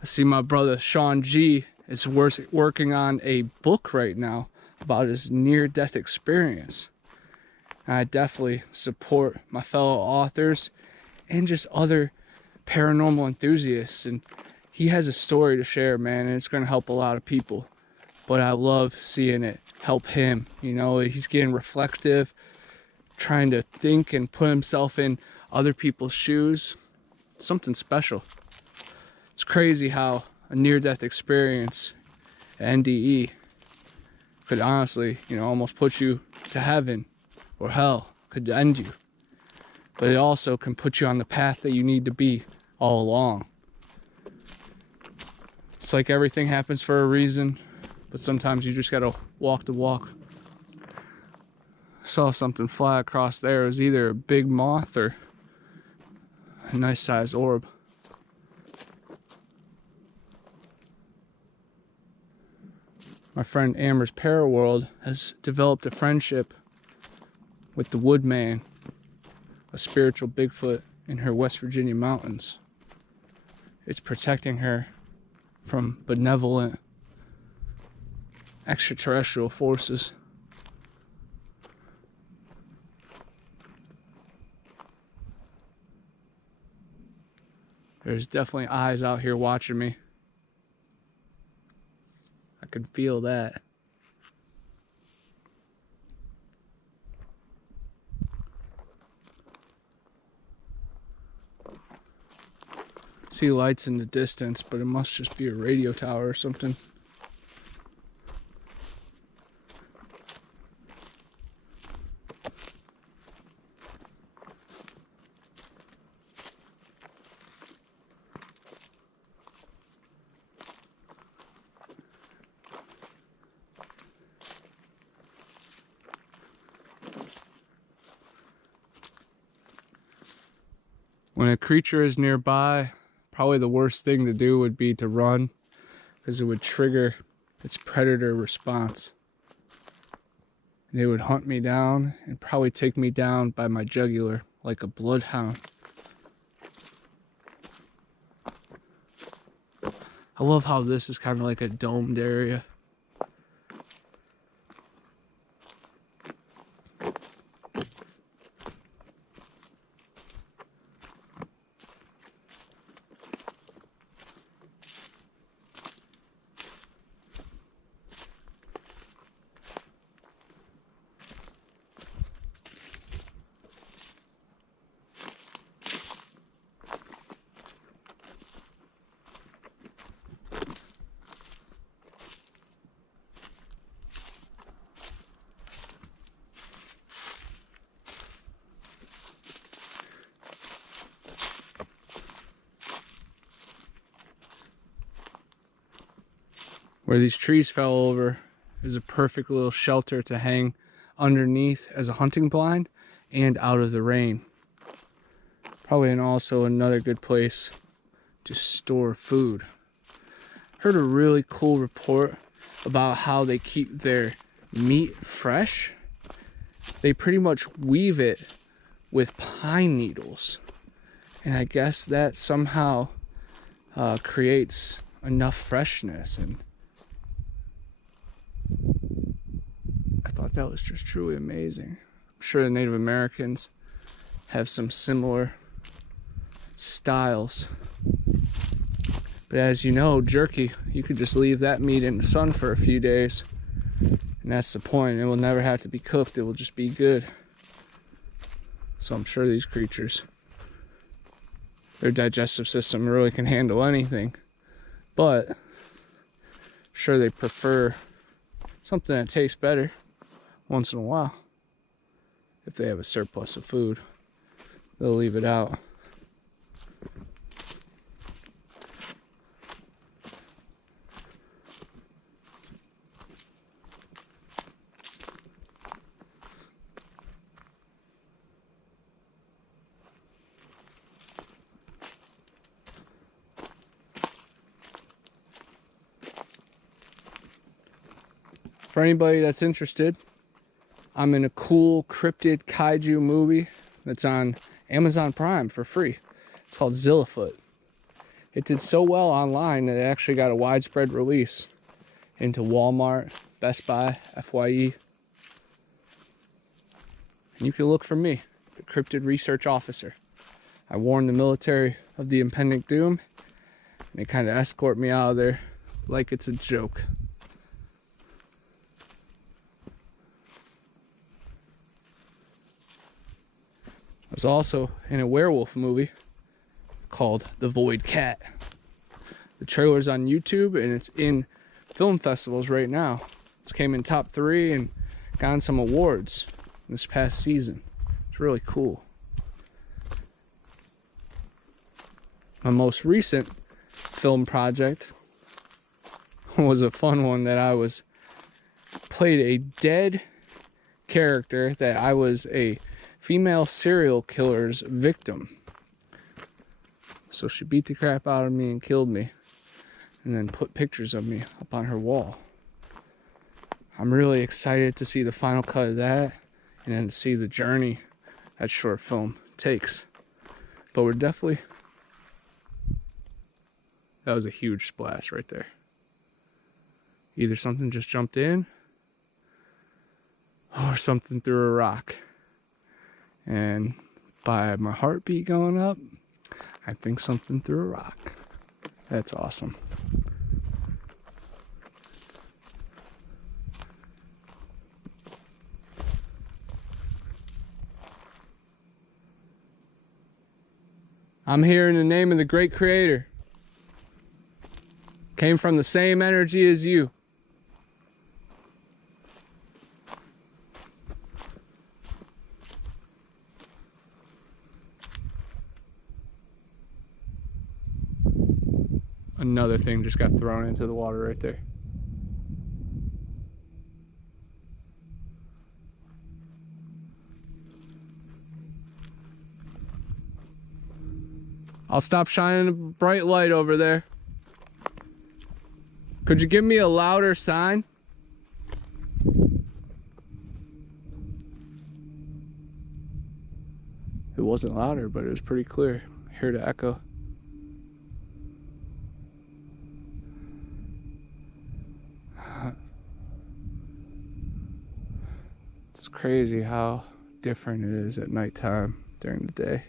I see my brother Sean G is working on a book right now about his near-death experience. I definitely support my fellow authors and just other paranormal enthusiasts. And he has a story to share, man, and it's going to help a lot of people. But I love seeing it help him. You know, he's getting reflective, trying to think and put himself in other people's shoes. Something special. It's crazy how a near-death experience, NDE, could honestly, almost put you to heaven. Or hell, could end you. But it also can put you on the path that you need to be all along. It's like everything happens for a reason, but sometimes you just gotta walk the walk. I saw something fly across there. It was either a big moth or a nice sized orb. My friend Amber's Paraworld has developed a friendship with the Woodman, a spiritual Bigfoot in her West Virginia mountains. It's protecting her from benevolent extraterrestrial forces. There's definitely eyes out here watching me. I can feel that. See lights in the distance, but it must just be a radio tower or something. When a creature is nearby, probably the worst thing to do would be to run, because it would trigger its predator response. And it would hunt me down and probably take me down by my jugular like a bloodhound. I love how this is kind of like a domed area. Where these trees fell over is a perfect little shelter to hang underneath as a hunting blind and out of the rain. Probably also another good place to store food. Heard a really cool report about how they keep their meat fresh. They pretty much weave it with pine needles. And I guess that somehow creates enough freshness. And I thought that was just truly amazing. I'm sure the Native Americans have some similar styles. But as you know, jerky, you could just leave that meat in the sun for a few days. And that's the point. It will never have to be cooked. It will just be good. So I'm sure these creatures, their digestive system really can handle anything. But I'm sure they prefer something that tastes better once in a while. If they have a surplus of food, they'll leave it out. For anybody that's interested, I'm in a cool cryptid kaiju movie that's on Amazon Prime for free. It's called Zillafoot. It did so well online that it actually got a widespread release into Walmart, Best Buy, FYE. And you can look for me, the cryptid research officer. I warned the military of the impending doom, and they kind of escort me out of there like it's a joke. I was also in a werewolf movie called The Void Cat. The trailer's on YouTube and it's in film festivals right now. It came in top 3 and gotten some awards this past season. It's really cool. My most recent film project was a fun one that I played a dead character that I was a female serial killer's victim. So she beat the crap out of me and killed me, and then put pictures of me up on her wall. I'm really excited to see the final cut of that, and then to see the journey that short film takes. But we're definitely That was a huge splash right there. Either something just jumped in or something threw a rock. And by my heartbeat going up, I think something threw a rock. That's awesome. I'm here in the name of the great creator. Came from the same energy as you. Another thing just got thrown into the water right there. I'll stop shining a bright light over there. Could you give me a louder sign? It wasn't louder, but it was pretty clear. I heard the echo. It's crazy how different it is at nighttime during the day.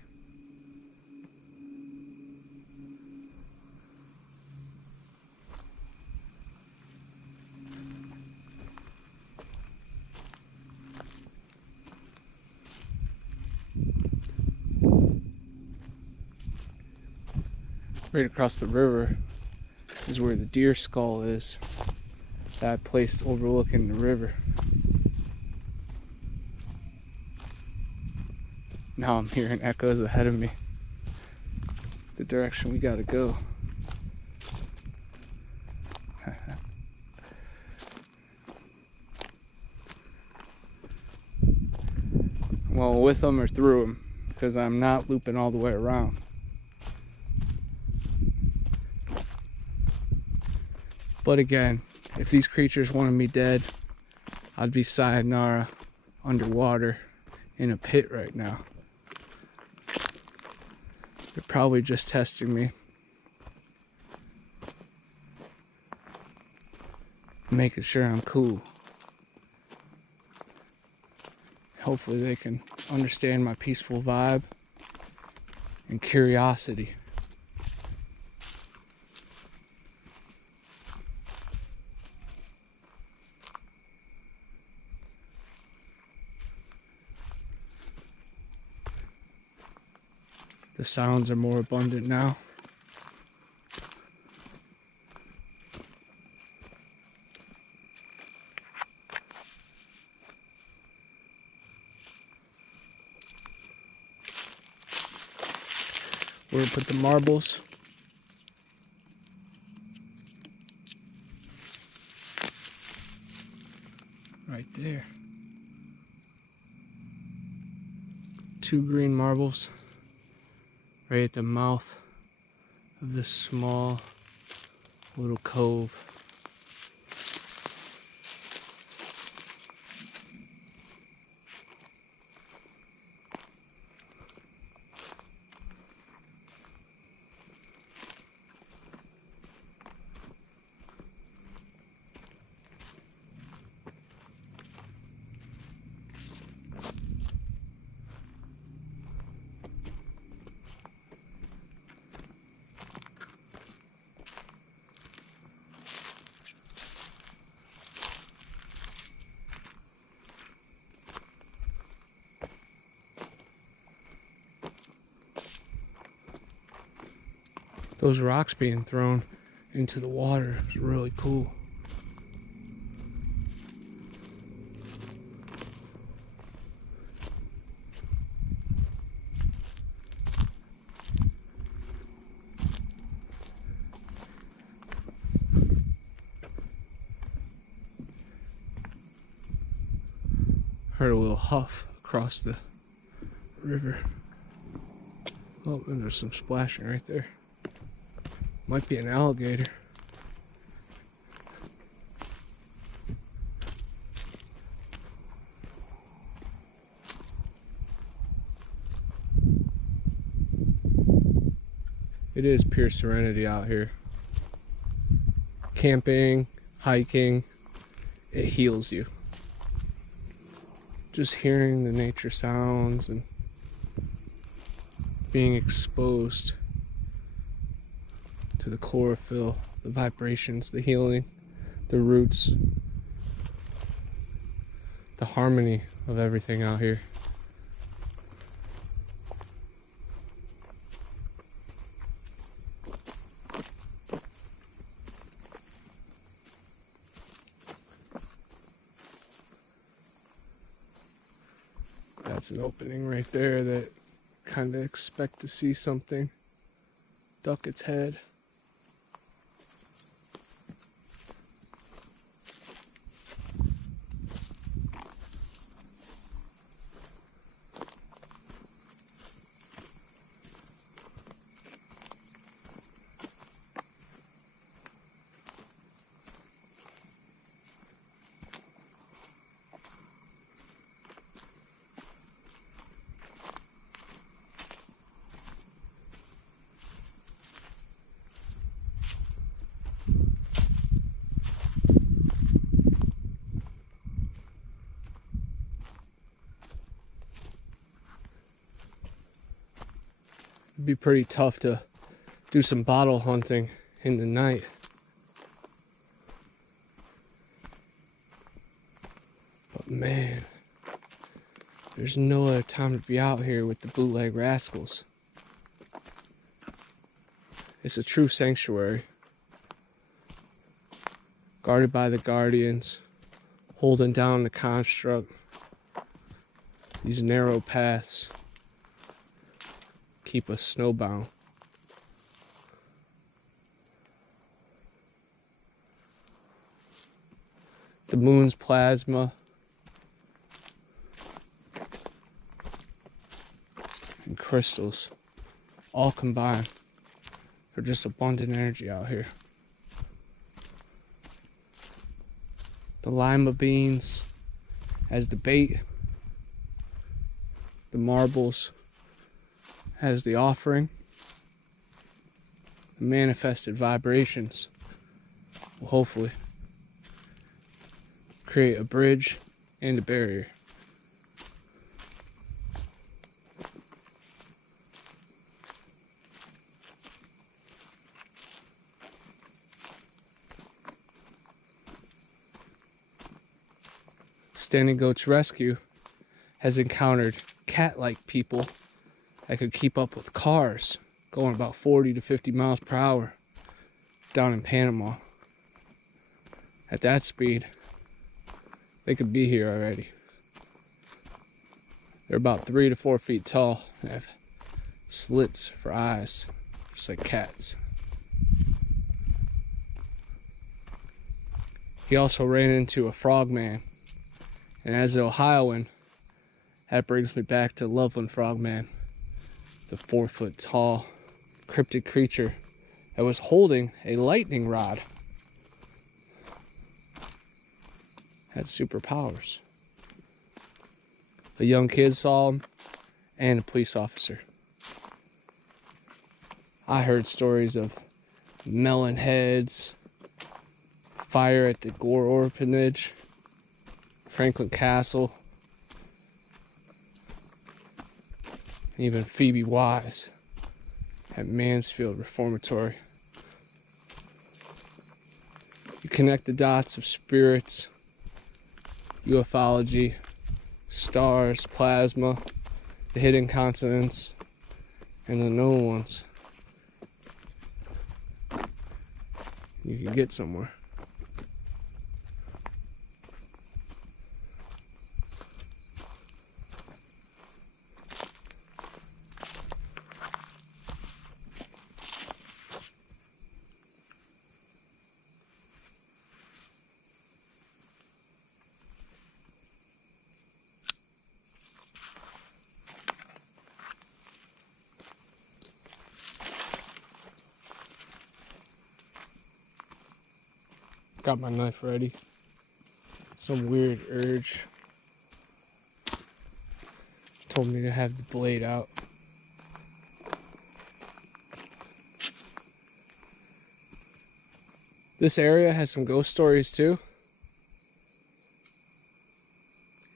Right across the river is where the deer skull is that I placed overlooking the river. Now I'm hearing echoes ahead of me, the direction we gotta go. Well, with them or through them, because I'm not looping all the way around. But again, if these creatures wanted me dead, I'd be sayonara underwater in a pit right now. They're probably just testing me, making sure I'm cool. Hopefully they can understand my peaceful vibe and curiosity. The sounds are more abundant now. We're gonna put the marbles right there. 2 green marbles right at the mouth of this small little cove. Those rocks being thrown into the water is really cool. Heard a little huff across the river. Oh, and there's some splashing right there. Might be an alligator. It is pure serenity out here. camping, hiking, it heals you. Just hearing the nature sounds and being exposed to the chlorophyll, the vibrations, the healing, the roots, the harmony of everything out here. That's an opening right there that kind of expect to see something duck its head. It'd be pretty tough to do some bottle hunting in the night. But man, there's no other time to be out here with the bootleg rascals. It's a true sanctuary, guarded by the guardians, holding down the construct. These narrow paths keep us snowbound. The moon's plasma and crystals all combine for just abundant energy out here. The lima beans as the bait, the marbles as the offering, the manifested vibrations will hopefully create a bridge and a barrier. Standing Goat's Rescue has encountered cat-like people that could keep up with cars going about 40 to 50 miles per hour down in Panama. At that speed, they could be here already. They're about 3 to 4 feet tall and have slits for eyes, just like cats. He also ran into a frogman, and as an Ohioan, that brings me back to Loveland Frogman, the 4-foot tall cryptid creature that was holding a lightning rod. Had superpowers. A young kid saw him, and a police officer. I heard stories of melon heads, fire at the Gore Orphanage, Franklin Castle, even Phoebe Wise at Mansfield Reformatory. You connect the dots of spirits, ufology, stars, plasma, the hidden continents, and the known ones. You can get somewhere. Got my knife ready. Some weird urge told me to have the blade out. This area has some ghost stories too.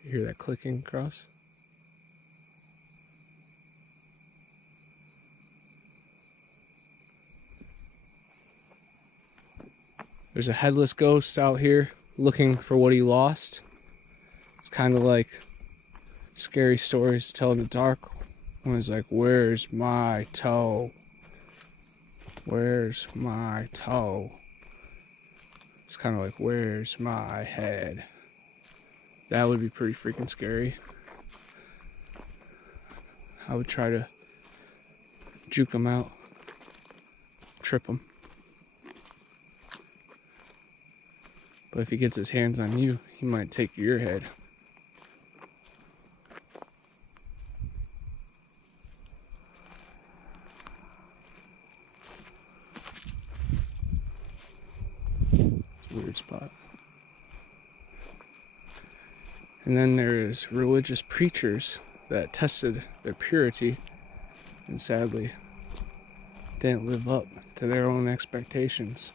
You hear that clicking across? There's a headless ghost out here looking for what he lost. It's kind of like scary stories to tell in the dark. When it's like, where's my toe? Where's my toe? It's kind of like, where's my head? That would be pretty freaking scary. I would try to juke him out, trip him. But if he gets his hands on you, he might take your head. Weird spot. And then there's religious preachers that tested their purity and sadly didn't live up to their own expectations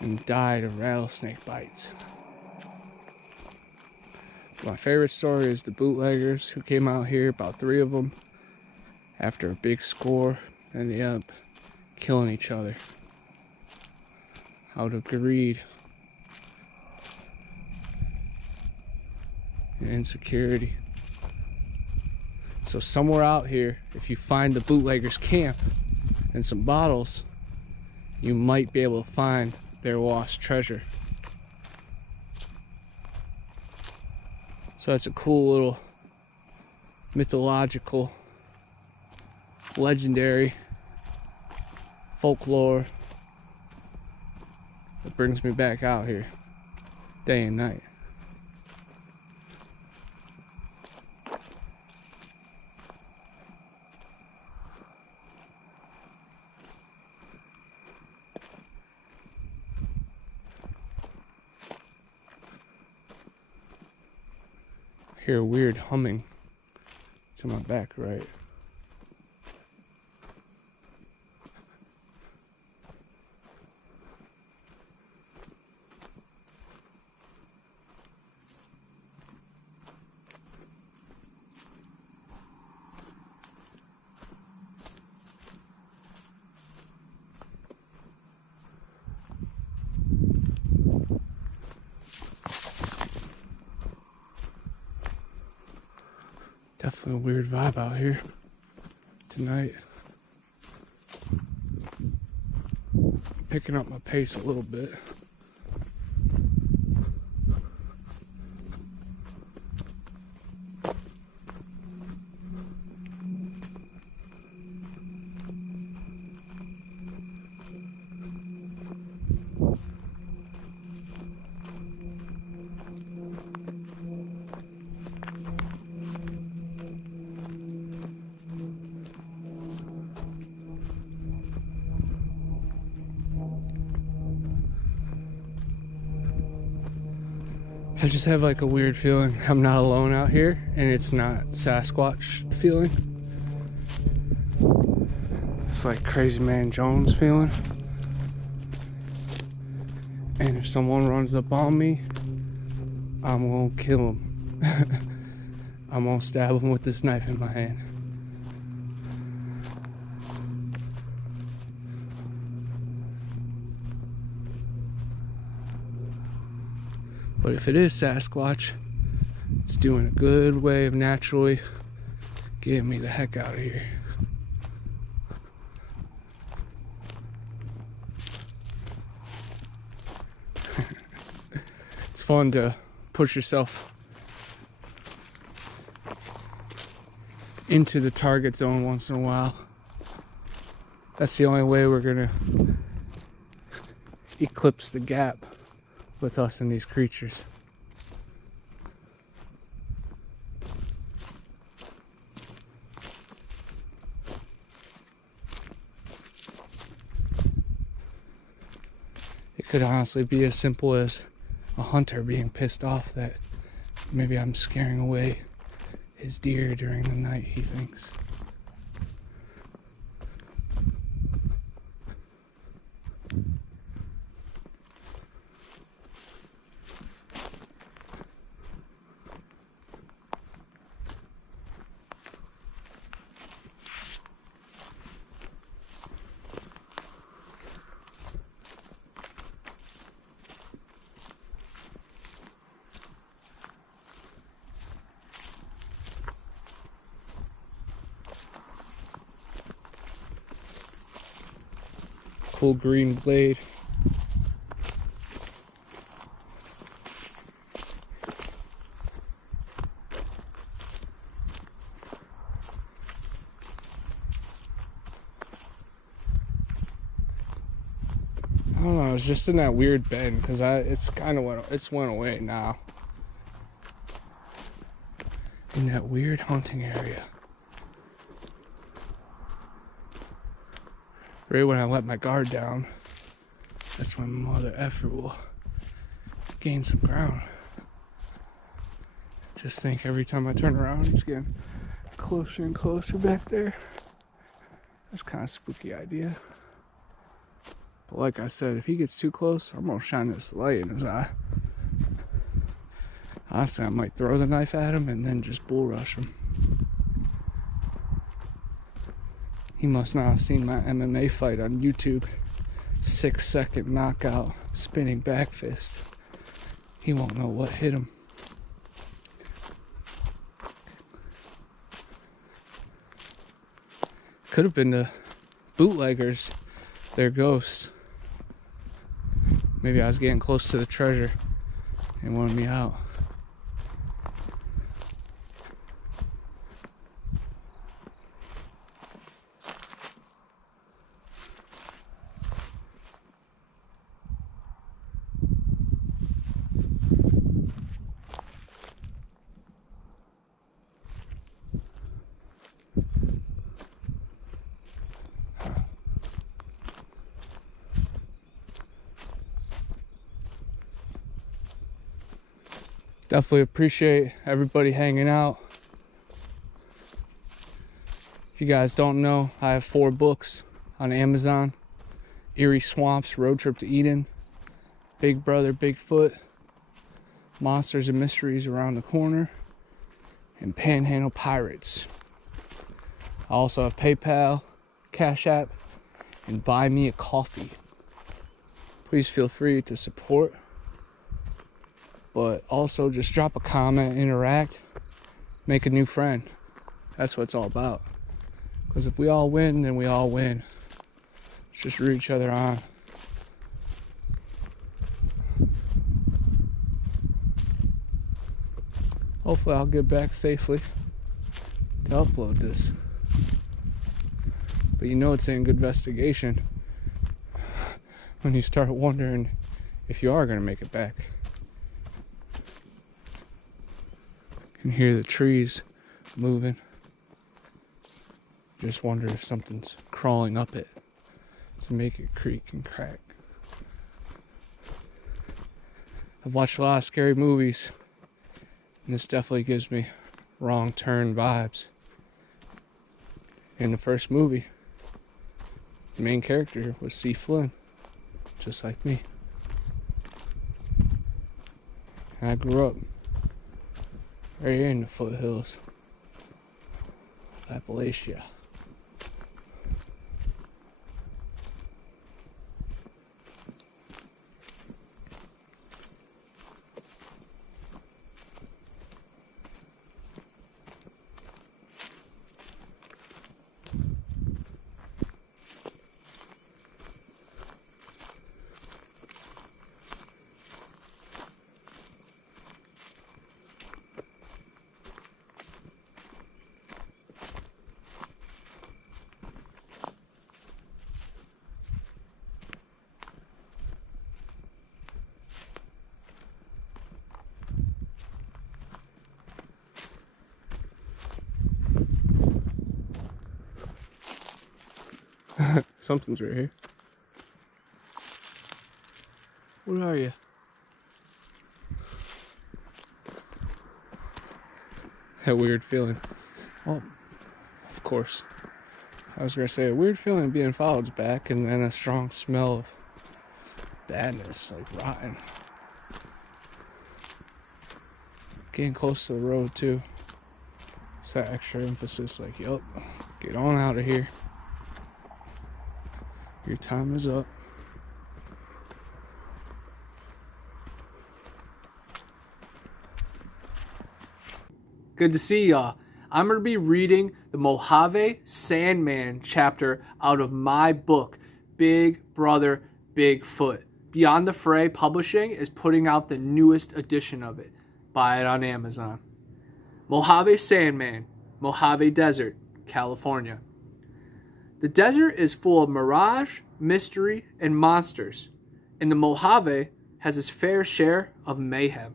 and died of rattlesnake bites. My favorite story is the bootleggers who came out here, about 3 of them, after a big score, and they ended up killing each other out of greed and insecurity. So somewhere out here, if you find the bootleggers' camp and some bottles, you might be able to find their lost treasure. So that's a cool little mythological, legendary folklore that brings me back out here day and night. I hear a weird humming to my back right. Definitely a weird vibe out here tonight. Picking up my pace a little bit. I just have like a weird feeling I'm not alone out here, and it's not Sasquatch feeling. It's like Crazy Man Jones feeling. And if someone runs up on me, I'm gonna kill him. I'm gonna stab him with this knife in my hand. But if it is Sasquatch, it's doing a good way of naturally getting me the heck out of here. It's fun to push yourself into the target zone once in a while. That's the only way we're gonna eclipse the gap with us and these creatures. It could honestly be as simple as a hunter being pissed off that maybe I'm scaring away his deer during the night, he thinks. Cool green blade. I don't know, I was just in that weird bend because it's kind of went away now. In that weird hunting area. Right when I let my guard down, that's when mother effer will gain some ground. Just think every time I turn around, he's getting closer and closer back there. That's kind of a spooky idea. But like I said, if he gets too close, I'm gonna shine this light in his eye. Honestly, I might throw the knife at him and then just bull rush him. He must not have seen my MMA fight on YouTube. 6-second knockout, spinning back fist. He won't know what hit him. Could have been the bootleggers, their ghosts. Maybe I was getting close to the treasure and wanted me out. Definitely appreciate everybody hanging out. If you guys don't know, I have 4 books on Amazon. Eerie Swamps, Road Trip to Eden, Big Brother, Bigfoot, Monsters and Mysteries Around the Corner, and Panhandle Pirates. I also have PayPal, Cash App, and Buy Me a Coffee. Please feel free to support. But also just drop a comment, interact, make a new friend. That's what it's all about. Because if we all win, then we all win. Let's just root each other on. Hopefully I'll get back safely to upload this. But you know it's an investigation when you start wondering if you are going to make it back. You can hear the trees moving. Just wonder if something's crawling up it to make it creak and crack. I've watched a lot of scary movies, and this definitely gives me Wrong Turn vibes. In the first movie, the main character was C. Flynn, just like me. And I grew up right here in the foothills of Appalachia. Something's right here. What are you? That weird feeling. Well, of course. I was gonna say a weird feeling being followed's back, and then a strong smell of badness, like rotten. Getting close to the road too. It's that extra emphasis, like, yup, get on out of here. Your time is up. Good to see y'all. I'm going to be reading the Mojave Sandman chapter out of my book, Big Brother Bigfoot. Beyond the Fray Publishing is putting out the newest edition of it. Buy it on Amazon. Mojave Sandman, Mojave Desert, California. The desert is full of mirage, mystery, and monsters, and the Mojave has its fair share of mayhem.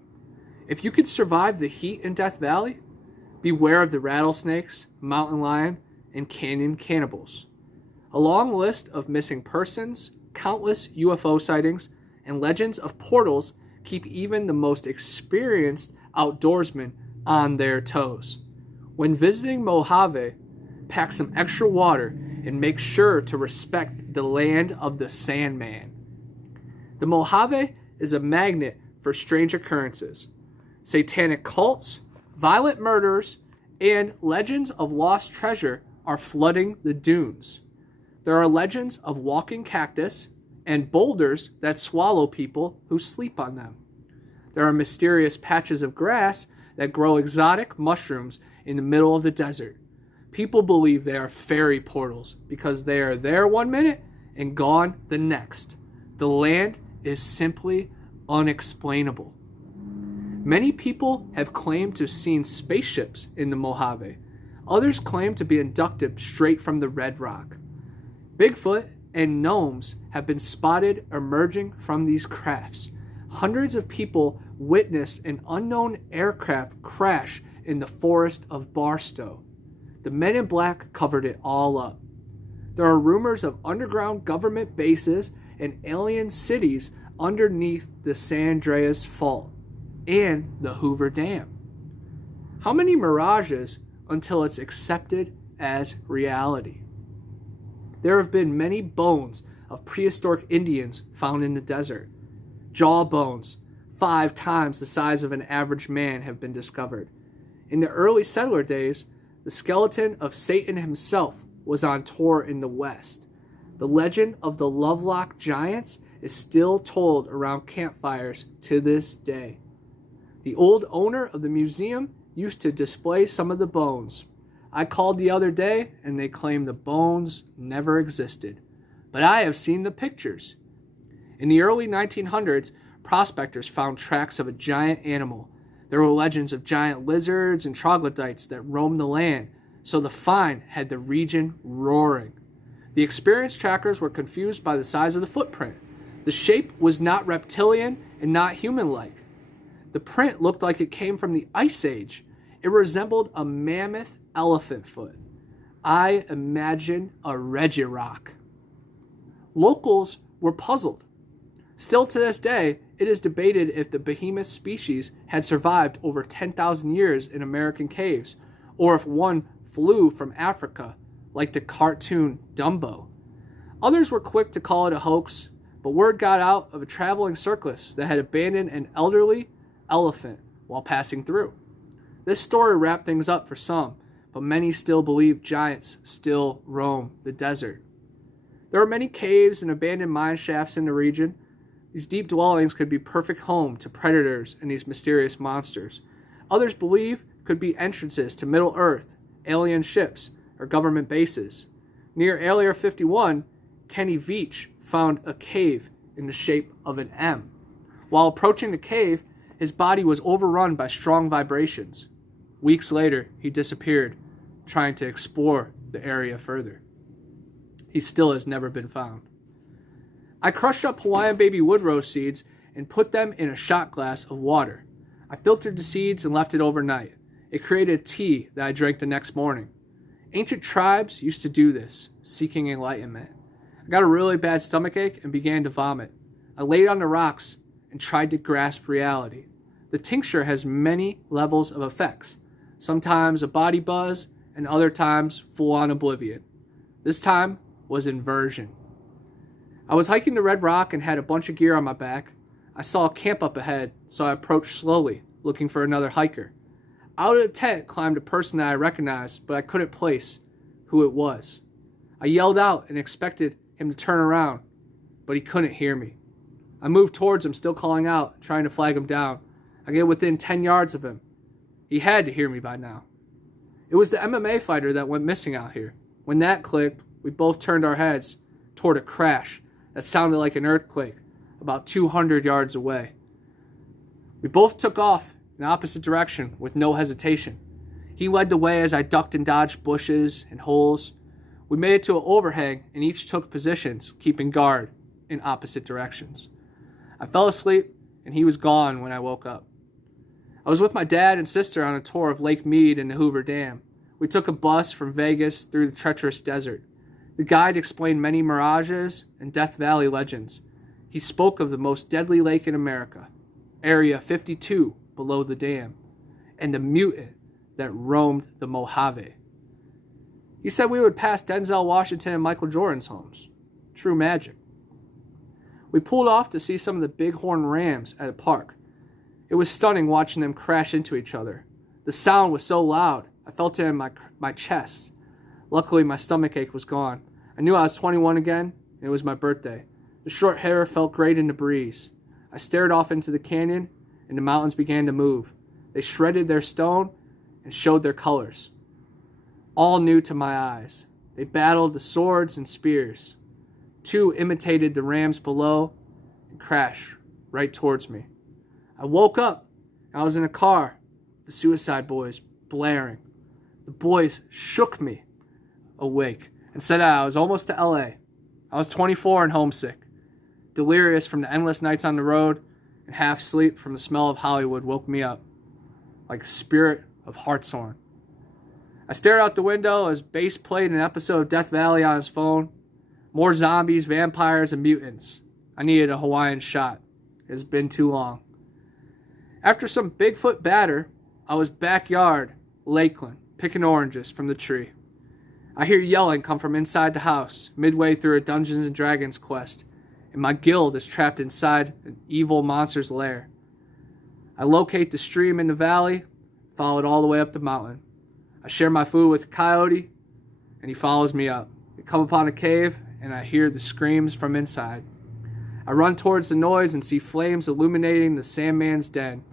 If you could survive the heat in Death Valley, beware of the rattlesnakes, mountain lion, and canyon cannibals. A long list of missing persons, countless UFO sightings, and legends of portals keep even the most experienced outdoorsmen on their toes. When visiting Mojave, pack some extra water and make sure to respect the land of the Sandman. The Mojave is a magnet for strange occurrences. Satanic cults, violent murders, and legends of lost treasure are flooding the dunes. There are legends of walking cactus and boulders that swallow people who sleep on them. There are mysterious patches of grass that grow exotic mushrooms in the middle of the desert. People believe they are fairy portals because they are there 1 minute and gone the next. The land is simply unexplainable. Many people have claimed to have seen spaceships in the Mojave. Others claim to be abducted straight from the Red Rock. Bigfoot and gnomes have been spotted emerging from these crafts. Hundreds of people witnessed an unknown aircraft crash in the forest of Barstow. The men in black covered it all up. There are rumors of underground government bases and alien cities underneath the San Andreas Fault and the Hoover Dam. How many mirages until it's accepted as reality? There have been many bones of prehistoric Indians found in the desert. Jaw bones, 5 times the size of an average man, have been discovered. In the early settler days, the skeleton of Satan himself was on tour in the West. The legend of the Lovelock Giants is still told around campfires to this day. The old owner of the museum used to display some of the bones. I called the other day and they claimed the bones never existed. But I have seen the pictures. In the early 1900s, prospectors found tracks of a giant animal. There were legends of giant lizards and troglodytes that roamed the land, so the find had the region roaring. The experienced trackers were confused by the size of the footprint. The shape was not reptilian and not human-like. The print looked like it came from the Ice Age. It resembled a mammoth elephant foot. I imagine a Regirock. Locals were puzzled. Still to this day, it is debated if the behemoth species had survived over 10,000 years in American caves, or if one flew from Africa, like the cartoon Dumbo. Others were quick to call it a hoax, but word got out of a traveling circus that had abandoned an elderly elephant while passing through. This story wrapped things up for some, but many still believe giants still roam the desert. There are many caves and abandoned mine shafts in the region. These deep dwellings could be perfect home to predators and these mysterious monsters. Others believe could be entrances to Middle Earth, alien ships, or government bases. Near Area 51, Kenny Veach found a cave in the shape of an M. While approaching the cave, his body was overrun by strong vibrations. Weeks later, he disappeared, trying to explore the area further. He still has never been found. I crushed up Hawaiian baby wood rose seeds and put them in a shot glass of water. I filtered the seeds and left it overnight. It created a tea that I drank the next morning. Ancient tribes used to do this, seeking enlightenment. I got a really bad stomachache and began to vomit. I laid on the rocks and tried to grasp reality. The tincture has many levels of effects, sometimes a body buzz and other times full-on oblivion. This time was inversion. I was hiking the Red Rock and had a bunch of gear on my back. I saw a camp up ahead, so I approached slowly, looking for another hiker. Out of the tent climbed a person that I recognized, but I couldn't place who it was. I yelled out and expected him to turn around, but he couldn't hear me. I moved towards him, still calling out, trying to flag him down. I get within 10 yards of him. He had to hear me by now. It was the MMA fighter that went missing out here. When that clicked, we both turned our heads, toward a crash that sounded like an earthquake about 200 yards away. We both took off in the opposite direction with no hesitation. He led the way as I ducked and dodged bushes and holes. We made it to an overhang and each took positions, keeping guard in opposite directions. I fell asleep and he was gone when I woke up. I was with my dad and sister on a tour of Lake Mead and the Hoover Dam. We took a bus from Vegas through the treacherous desert. The guide explained many mirages and Death Valley legends. He spoke of the most deadly lake in America, Area 52 below the dam, and the mutant that roamed the Mojave. He said we would pass Denzel Washington and Michael Jordan's homes. True magic. We pulled off to see some of the bighorn rams at a park. It was stunning watching them crash into each other. The sound was so loud, I felt it in my chest. Luckily, my stomachache was gone. I knew I was 21 again, and it was my birthday. The short hair felt great in the breeze. I stared off into the canyon, and the mountains began to move. They shredded their stone and showed their colors. All new to my eyes. They battled the swords and spears. Two imitated the rams below and crashed right towards me. I woke up, and I was in a car, the Suicide Boys blaring. The boys shook me awake and said I was almost to LA. I was 24 and homesick. Delirious from the endless nights on the road and half sleep from the smell of Hollywood woke me up like a spirit of hartshorn. I stared out the window as Bass played an episode of Death Valley on his phone. More zombies, vampires, and mutants. I needed a Hawaiian shot. It has been too long. After some Bigfoot batter, I was backyard, Lakeland, picking oranges from the tree. I hear yelling come from inside the house, midway through a Dungeons and Dragons quest, and my guild is trapped inside an evil monster's lair. I locate the stream in the valley, follow it all the way up the mountain. I share my food with a coyote, and he follows me up. We come upon a cave, and I hear the screams from inside. I run towards the noise and see flames illuminating the Sandman's den.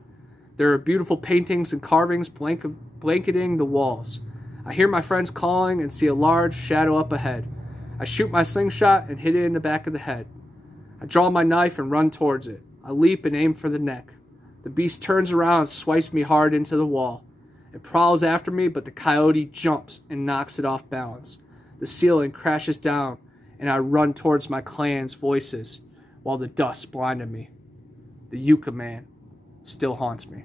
There are beautiful paintings and carvings blanketing the walls. I hear my friends calling and see a large shadow up ahead. I shoot my slingshot and hit it in the back of the head. I draw my knife and run towards it. I leap and aim for the neck. The beast turns around and swipes me hard into the wall. It prowls after me, but the coyote jumps and knocks it off balance. The ceiling crashes down, and I run towards my clan's voices while the dust blinded me. The Yucca Man still haunts me.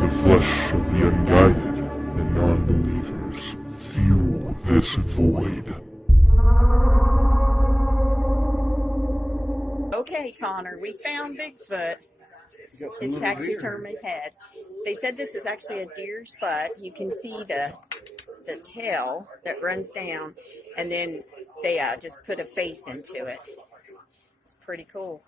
The flesh of the unguided and non-believers fuel this void. Okay, Connor, we found Bigfoot. His taxidermy head. They said this is actually a deer's butt. You can see the tail that runs down, and then they just put a face into it. It's pretty cool.